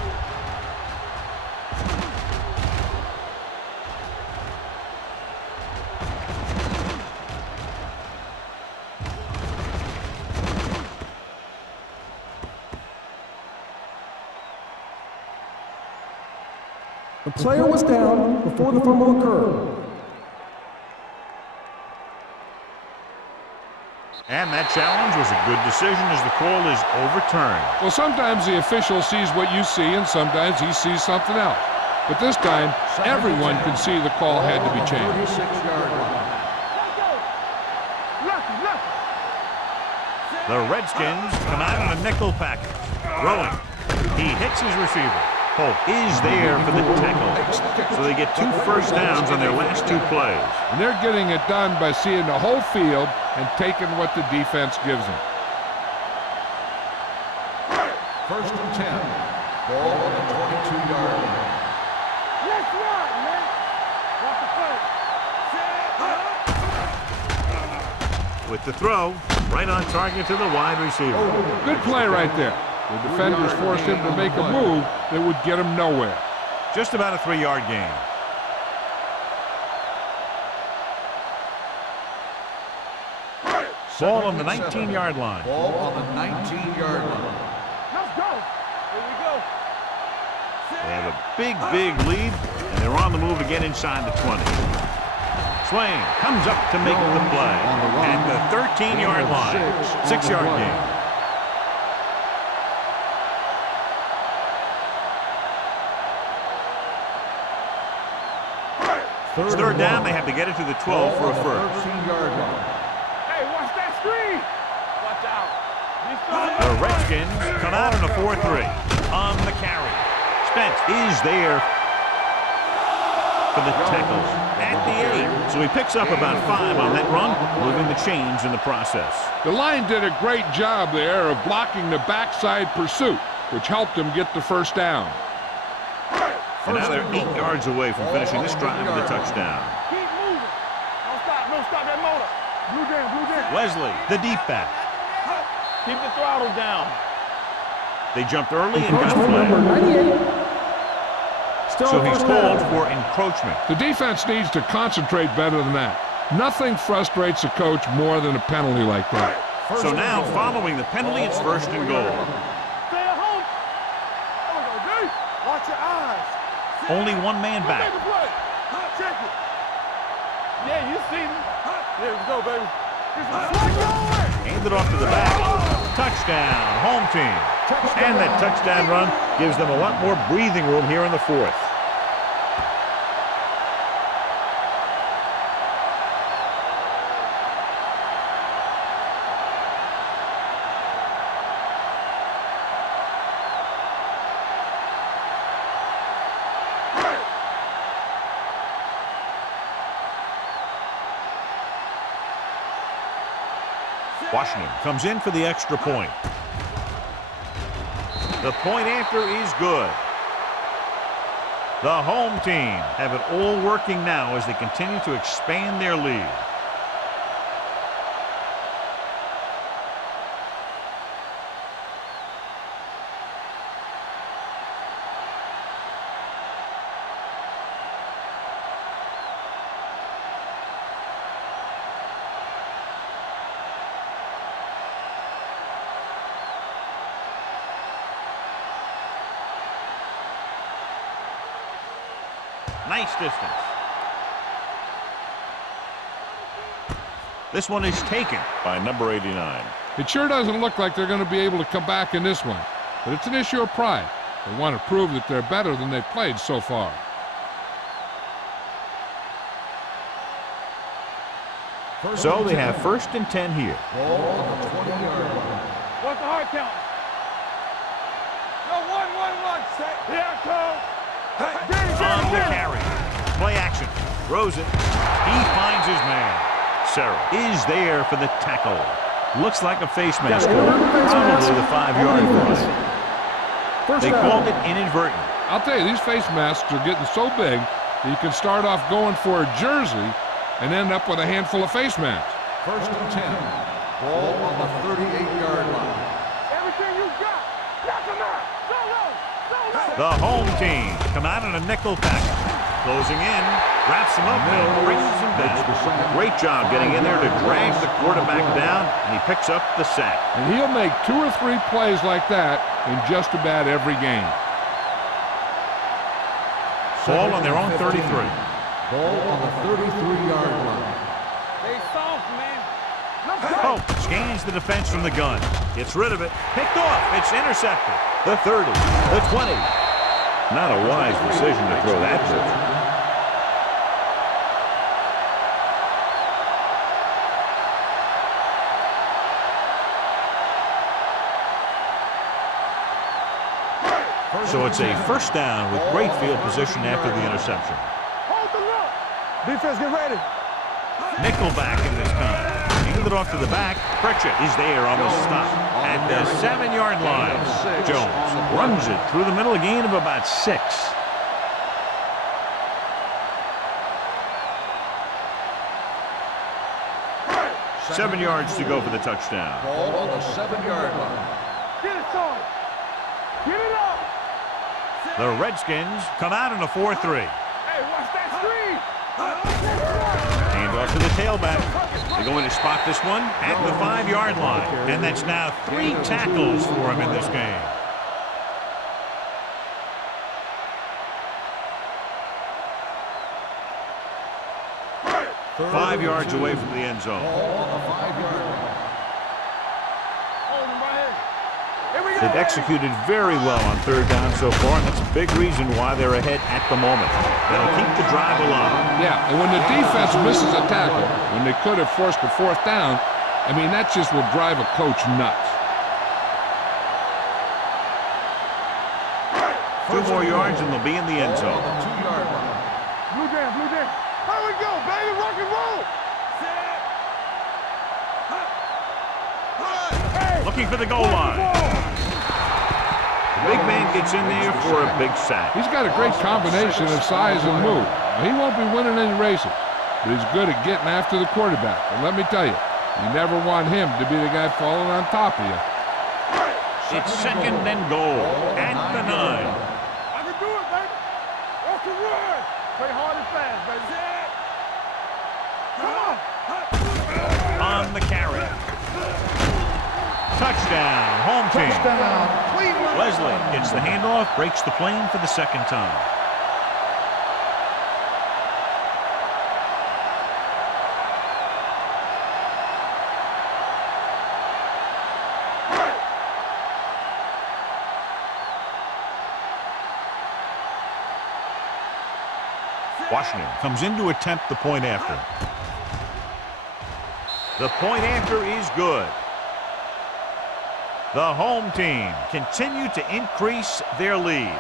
The player was down before the fumble occurred. And that challenge was a good decision as the call is overturned. Well, sometimes the official sees what you see, and sometimes he sees something else. But this time, everyone can see the call had to be changed. 36-yard line. The Redskins come out in a nickel package. Throwing. He hits his receiver. Holt is there for the tackle. So they get 2 first downs on their last 2 plays. And they're getting it done by seeing the whole field and taking what the defense gives them. First and 10. Ball on the 22-yard line. Let's run, man. Watch the play. With the throw, right on target to the wide receiver. Good play right there. The defenders forced him to make a move that would get him nowhere. Just about a 3-yard gain. Ball on the 19-yard line. Ball on the 19-yard line. Let's go. Here we go. They have a big, big lead, and they're on the move to get inside the 20. Swain comes up to make the play at the 13-yard line. 6-yard gain. It's third down. They have to get it to the 12 for a first. 13-yard line. Hey, watch that screen. Watch out. The Redskins come out in a 4-3 on the carry. Spence is there for the tackle at the 8. So he picks up about 5 on that run, moving the chains in the process. The line did a great job there of blocking the backside pursuit, which helped him get the first down. And now they're 8 yards away from finishing this drive with a touchdown. Keep moving. Don't stop that motor. Blue down. Wesley, the deep back. Keep the throttle down. They jumped early and got Number flagged. 98. So he's called for encroachment. The defense needs to concentrate better than that. Nothing frustrates a coach more than a penalty like that. So now, following the penalty, it's first and goal. Stay at home. Watch your eyes. Only 1 man back. Check it. Yeah, you see me. There we go, baby. Hand it off to the back. Touchdown, home team. And that touchdown run gives them a lot more breathing room here in the 4th. Washington comes in for the extra point. The point after is good. The home team have it all working now as they continue to expand their lead. Nice distance. This one is taken by number 89. It sure doesn't look like they're going to be able to come back in this one, but it's an issue of pride. They want to prove that they're better than they've played so far. So they have 1st and 10 here. Ball on the 20-yard line. What's the hard count? No, 1-1-1. Here I come. On the carry. Play action. Throws it. He finds his man. Sarah is there for the tackle. Looks like a face mask. Probably the 5-yard line. They called it inadvertent. I'll tell you, these face masks are getting so big that you can start off going for a jersey and end up with a handful of face masks. 1st and 10. Ball on the 38-yard line. Everything you got. Knock him out. Solo. The home team come out in a nickel package. Closing in, wraps him up and brings him back. Great job getting in there to drag the quarterback down, and he picks up the sack. And he'll make 2 or 3 plays like that in just about every game. Ball on their own 33. Ball on the 33-yard line. They soft, man. Pope scans the defense from the gun. Gets rid of it. Picked off. It's intercepted. The 30. The 20. Not a wise decision to throw that pitch. So it's a 1st down with great field position after the interception. Hold the look. Defense, get ready. Nickelback in this time. Handed off to the back. Pritchett is there on the stop at the 7-yard line. Jones runs it through the middle, a gain of about 6. Seven yards to go for the touchdown. Ball on the 7-yard line. Get it, son. Get it up. The Redskins come out in a 4-3. Hey, watch that screen. Hand off to the tailback. They're going to spot this one at the 5-yard line. And that's now 3 tackles for him in this game. Third 5 yards and 2. away from the end zone. Ball on the 5-yard line. Hold him right here. Here we go. They've executed very well on 3rd down so far, and that's a big reason why they're ahead at the moment. That'll keep the drive alive. Yeah, and when the defense misses a tackle, when they could have forced a 4th down, I mean, that just will drive a coach nuts. 2 more yards and they'll be in the end Ball zone. on the 2-yard line. Blue jam, blue jam. Here we go, baby. Rock and roll. Hey. Looking for the goal line. The big man gets in there for a big sack. He's got a great combination of size and move. Now, he won't be winning any races, but he's good at getting after the quarterback. And let me tell you, you never want him to be the guy falling on top of you. It's 2nd and goal at the 9. I can do it, baby. Walk the run. Play hard and fast, baby. Come on. On the carry. Touchdown, home team. Leslie gets the handoff, breaks the plane for the 2nd time. Washington comes in to attempt the point after. The point after is good. The home team continue to increase their lead.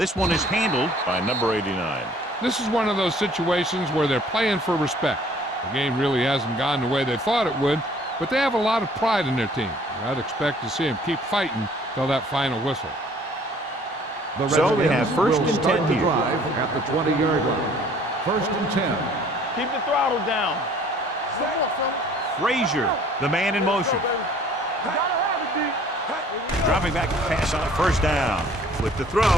This one is handled by number 89. This is one of those situations where they're playing for respect. The game really hasn't gone the way they thought it would, but they have a lot of pride in their team. I'd expect to see them keep fighting till that final whistle. So they have first and 10 here. Drive at the 20-yard line. First and 10. Keep the throttle down. Frazier, the man in motion. Dropping back to pass on a first down. With the throw,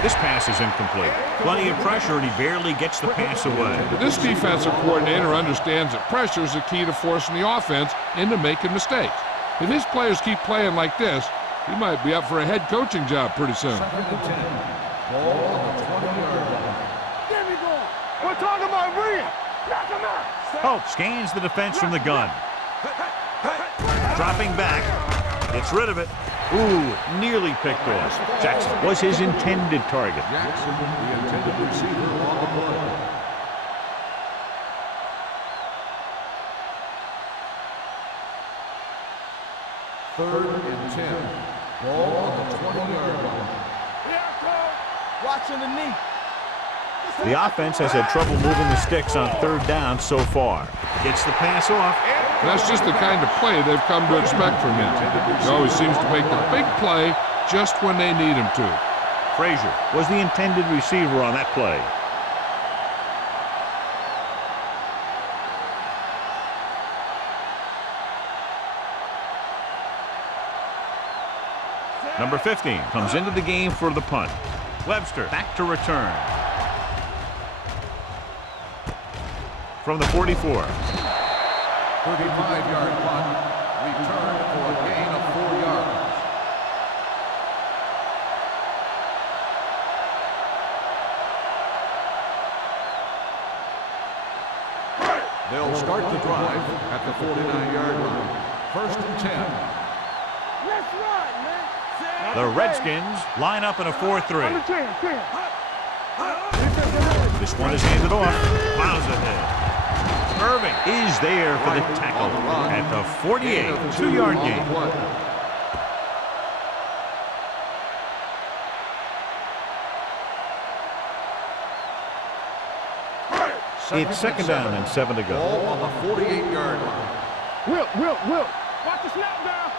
this pass is incomplete. Plenty of pressure, and he barely gets the pass away. This defensive coordinator understands that pressure is the key to forcing the offense into making mistakes. If his players keep playing like this, he might be up for a head coaching job pretty soon. Second and 10. Ball on the 20-yard line. Get me going. We're talking about Rhea. Knock him out. Hope scans the defense from the gun. Dropping back, gets rid of it. Ooh, nearly picked off. Jackson was his intended target. Jackson, the intended receiver on the play. Third and 10. Ball on the 20-yard line. Watching the knee. The offense has had trouble moving the sticks on third down so far. Gets the pass off. That's just the kind of play they've come to expect from him. He always seems to make the big play just when they need him to. Frazier was the intended receiver on that play. Number 15 comes into the game for the punt. Webster back to return. From the 44. 35-yard punt. Return for a gain of 4 yards. They'll start the drive at the 49-yard line. First and 10. Let's run, man. The Redskins line up in a 4-3. This one is handed off. Plows ahead. Irving is there for the tackle at the 48, 2-yard gain. It's second down and 7 to go. Ball on the 48-yard line. Wilt. Watch the snap down.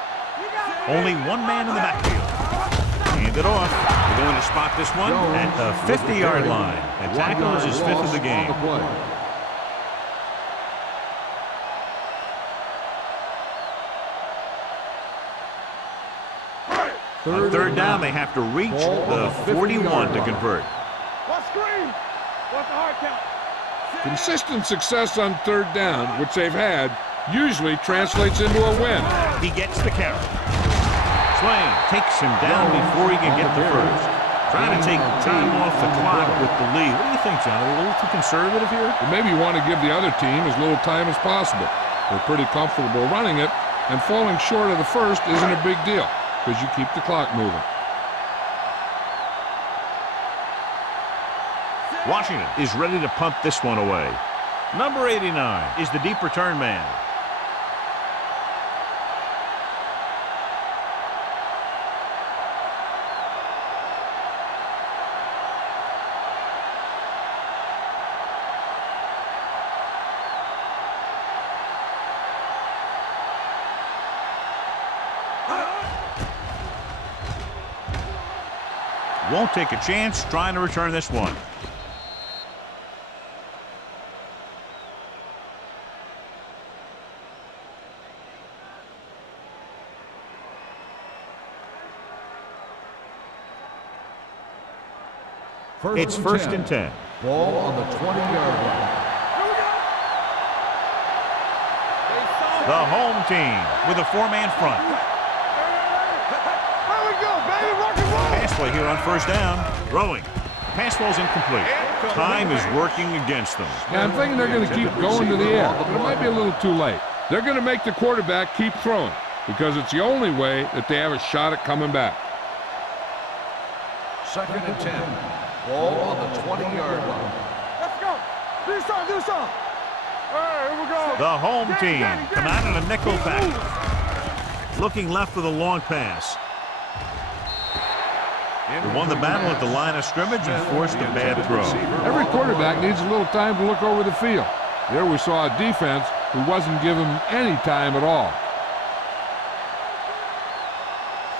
Only one man in the backfield. Hand it off. They're going to spot this one at the 50-yard line. The tackle is his 5th of the game. On third down, they have to reach the 41 to convert. What's screen? What's the hard count? Consistent success on third down, which they've had, usually translates into a win. He gets the carry. Swain takes him down before he can get the first. Trying to take time off the clock with the lead. What do you think, John? Are we a little too conservative here? But maybe you want to give the other team as little time as possible. They're pretty comfortable running it, and falling short of the first isn't a big deal because you keep the clock moving. Washington is ready to punt this one away. Number 89 is the deep return man. Won't take a chance trying to return this one. It's first and 10. Ball on the 20-yard line. The home team with a 4-man front. There we go, baby. Rock and roll. Pass play here on first down. Throwing. Pass ball's incomplete. Time is working against them. Yeah, I'm thinking they're going to keep going to the air, but it might be a little too late. They're going to make the quarterback keep throwing because it's the only way that they have a shot at coming back. Second and 10. Ball on the 20-yard line. Let's go. Do something. All right, here we go. The home team come out in a nickel package. Looking left for the long pass. They won the battle at the line of scrimmage and forced a bad throw. Every quarterback needs a little time to look over the field. There we saw a defense who wasn't given any time at all.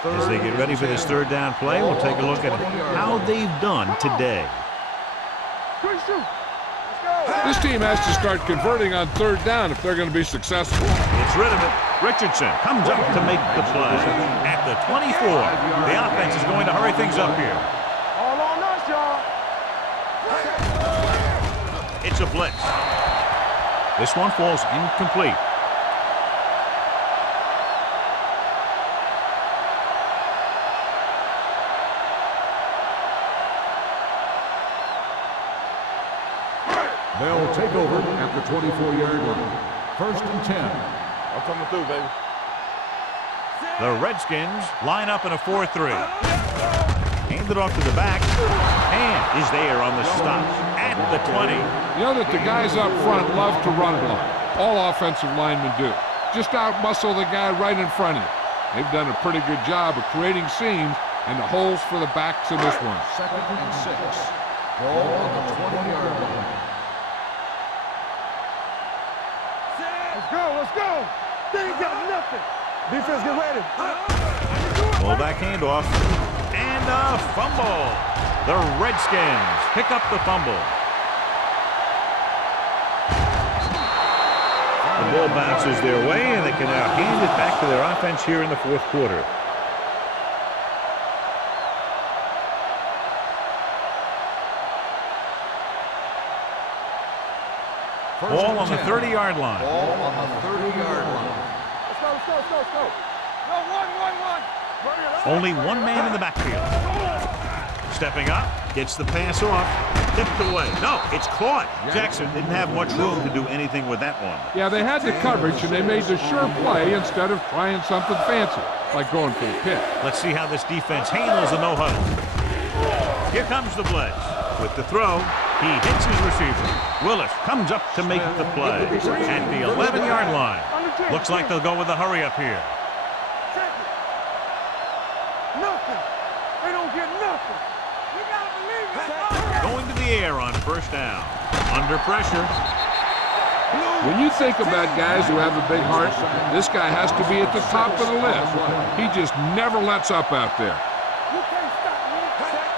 As they get ready for this third down play, we'll take a look at how they've done today. This team has to start converting on third down if they're going to be successful. It's rid of it. Richardson comes up to make the play. At the 24, the offense is going to hurry things up here. All on us, y'all. It's a blitz. This one falls incomplete. They'll take over at the 24-yard line. First and 10. I'm coming through, baby. The Redskins line up in a 4-3. Hand it off to the back. And is there on the stop at the 20. You know that the guys up front love to run block. All offensive linemen do. Just out-muscle the guy right in front of you. They've done a pretty good job of creating seams and the holes for the backs in this one. Second and 6. Ball on the 20-yard line. Let's go, let's go. They ain't got nothing. Defense, get ready. Fullback handoff. And a fumble. The Redskins pick up the fumble. The ball bounces their way, and they can now hand it back to their offense here in the fourth quarter. Ball on the 30-yard line. Ball on the 30-yard line. Let's go, let's go, let's go, let's go. No, one. Only one man in the backfield. Stepping up, gets the pass off, tipped away. No, it's caught. Jackson didn't have much room to do anything with that one. Yeah, they had the coverage, and they made the sure play instead of trying something fancy, like going for the pick. Let's see how this defense handles the no-huddle. Here comes the blitz. With the throw, he hits his receiver. Willis comes up to make the play at the 11-yard line. Looks like they'll go with a hurry-up here. Nothing. They don't get nothing. You gotta believe it. Going to the air on first down. Under pressure. When you think about guys who have a big heart, this guy has to be at the top of the list. He just never lets up out there. You can't stop me.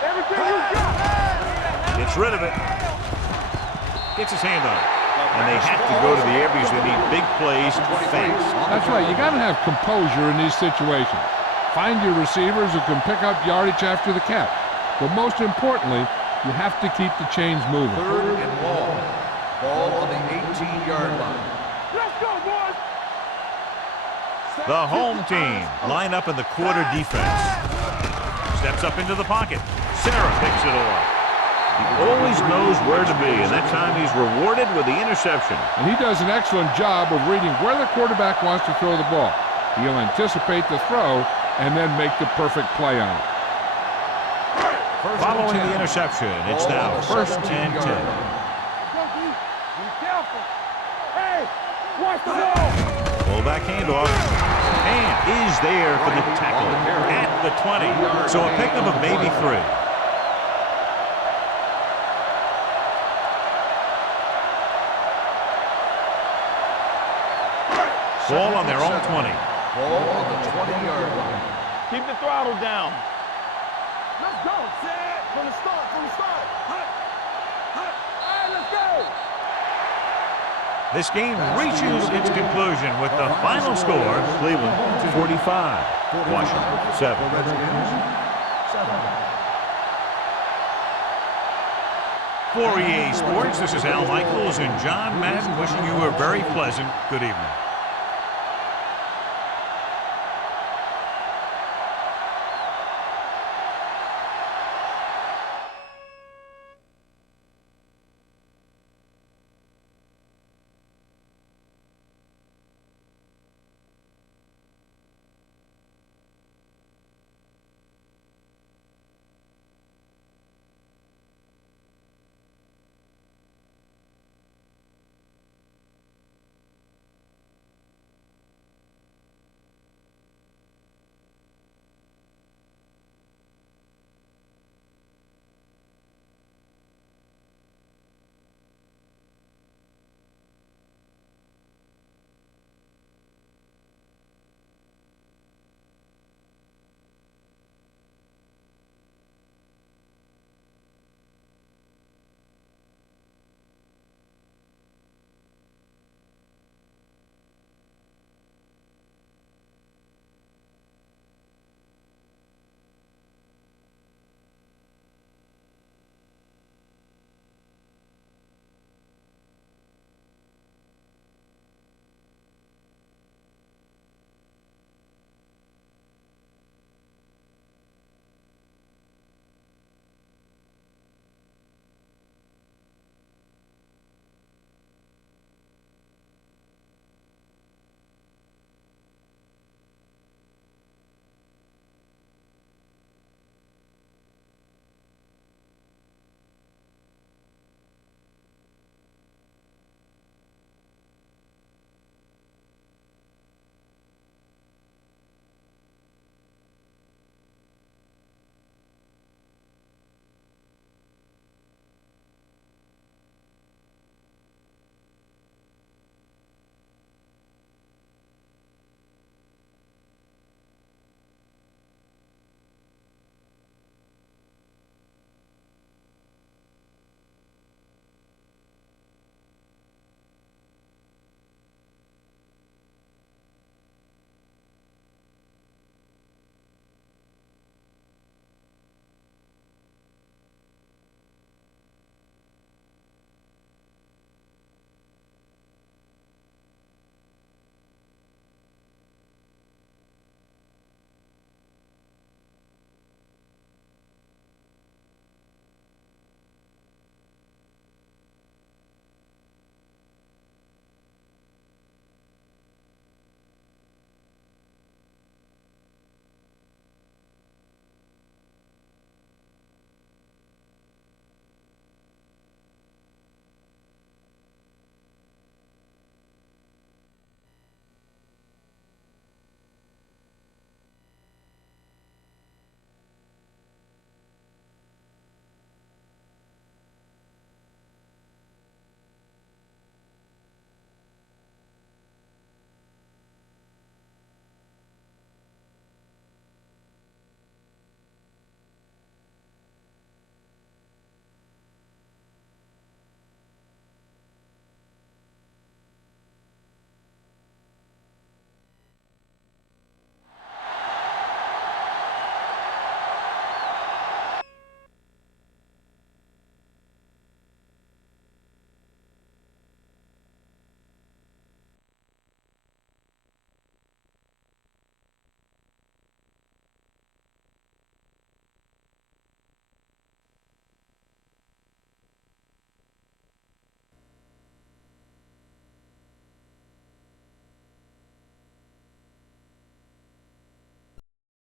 Everything you got. Gets rid of it. Gets his hand on it. And they have to go to the air because they need big plays fast. That's right. You got to have composure in these situations. Find your receivers who can pick up yardage after the catch. But most importantly, you have to keep the chains moving. Third and long. Ball on the 18-yard line. Let's go, boys. The home team line up in the quarter defense. Steps up into the pocket. Sarah picks it off. He always knows where to be, and that time he's rewarded with the interception. And he does an excellent job of reading where the quarterback wants to throw the ball. He'll anticipate the throw and then make the perfect play on it. Following the interception, it's now first and 10. Be careful. Hey, watch the ball. Fullback handoff. And is there for the tackle at the 20. So a pickup of maybe 3. Ball on their own 20. Ball on the 20-yard line. Keep the throttle down. Let's go. Set. From the start. Hey, let's go. This game reaches its conclusion with the final score, Cleveland 45, Washington 7. For EA Sports, this is Al Michaels and John Madden wishing you a very pleasant good evening.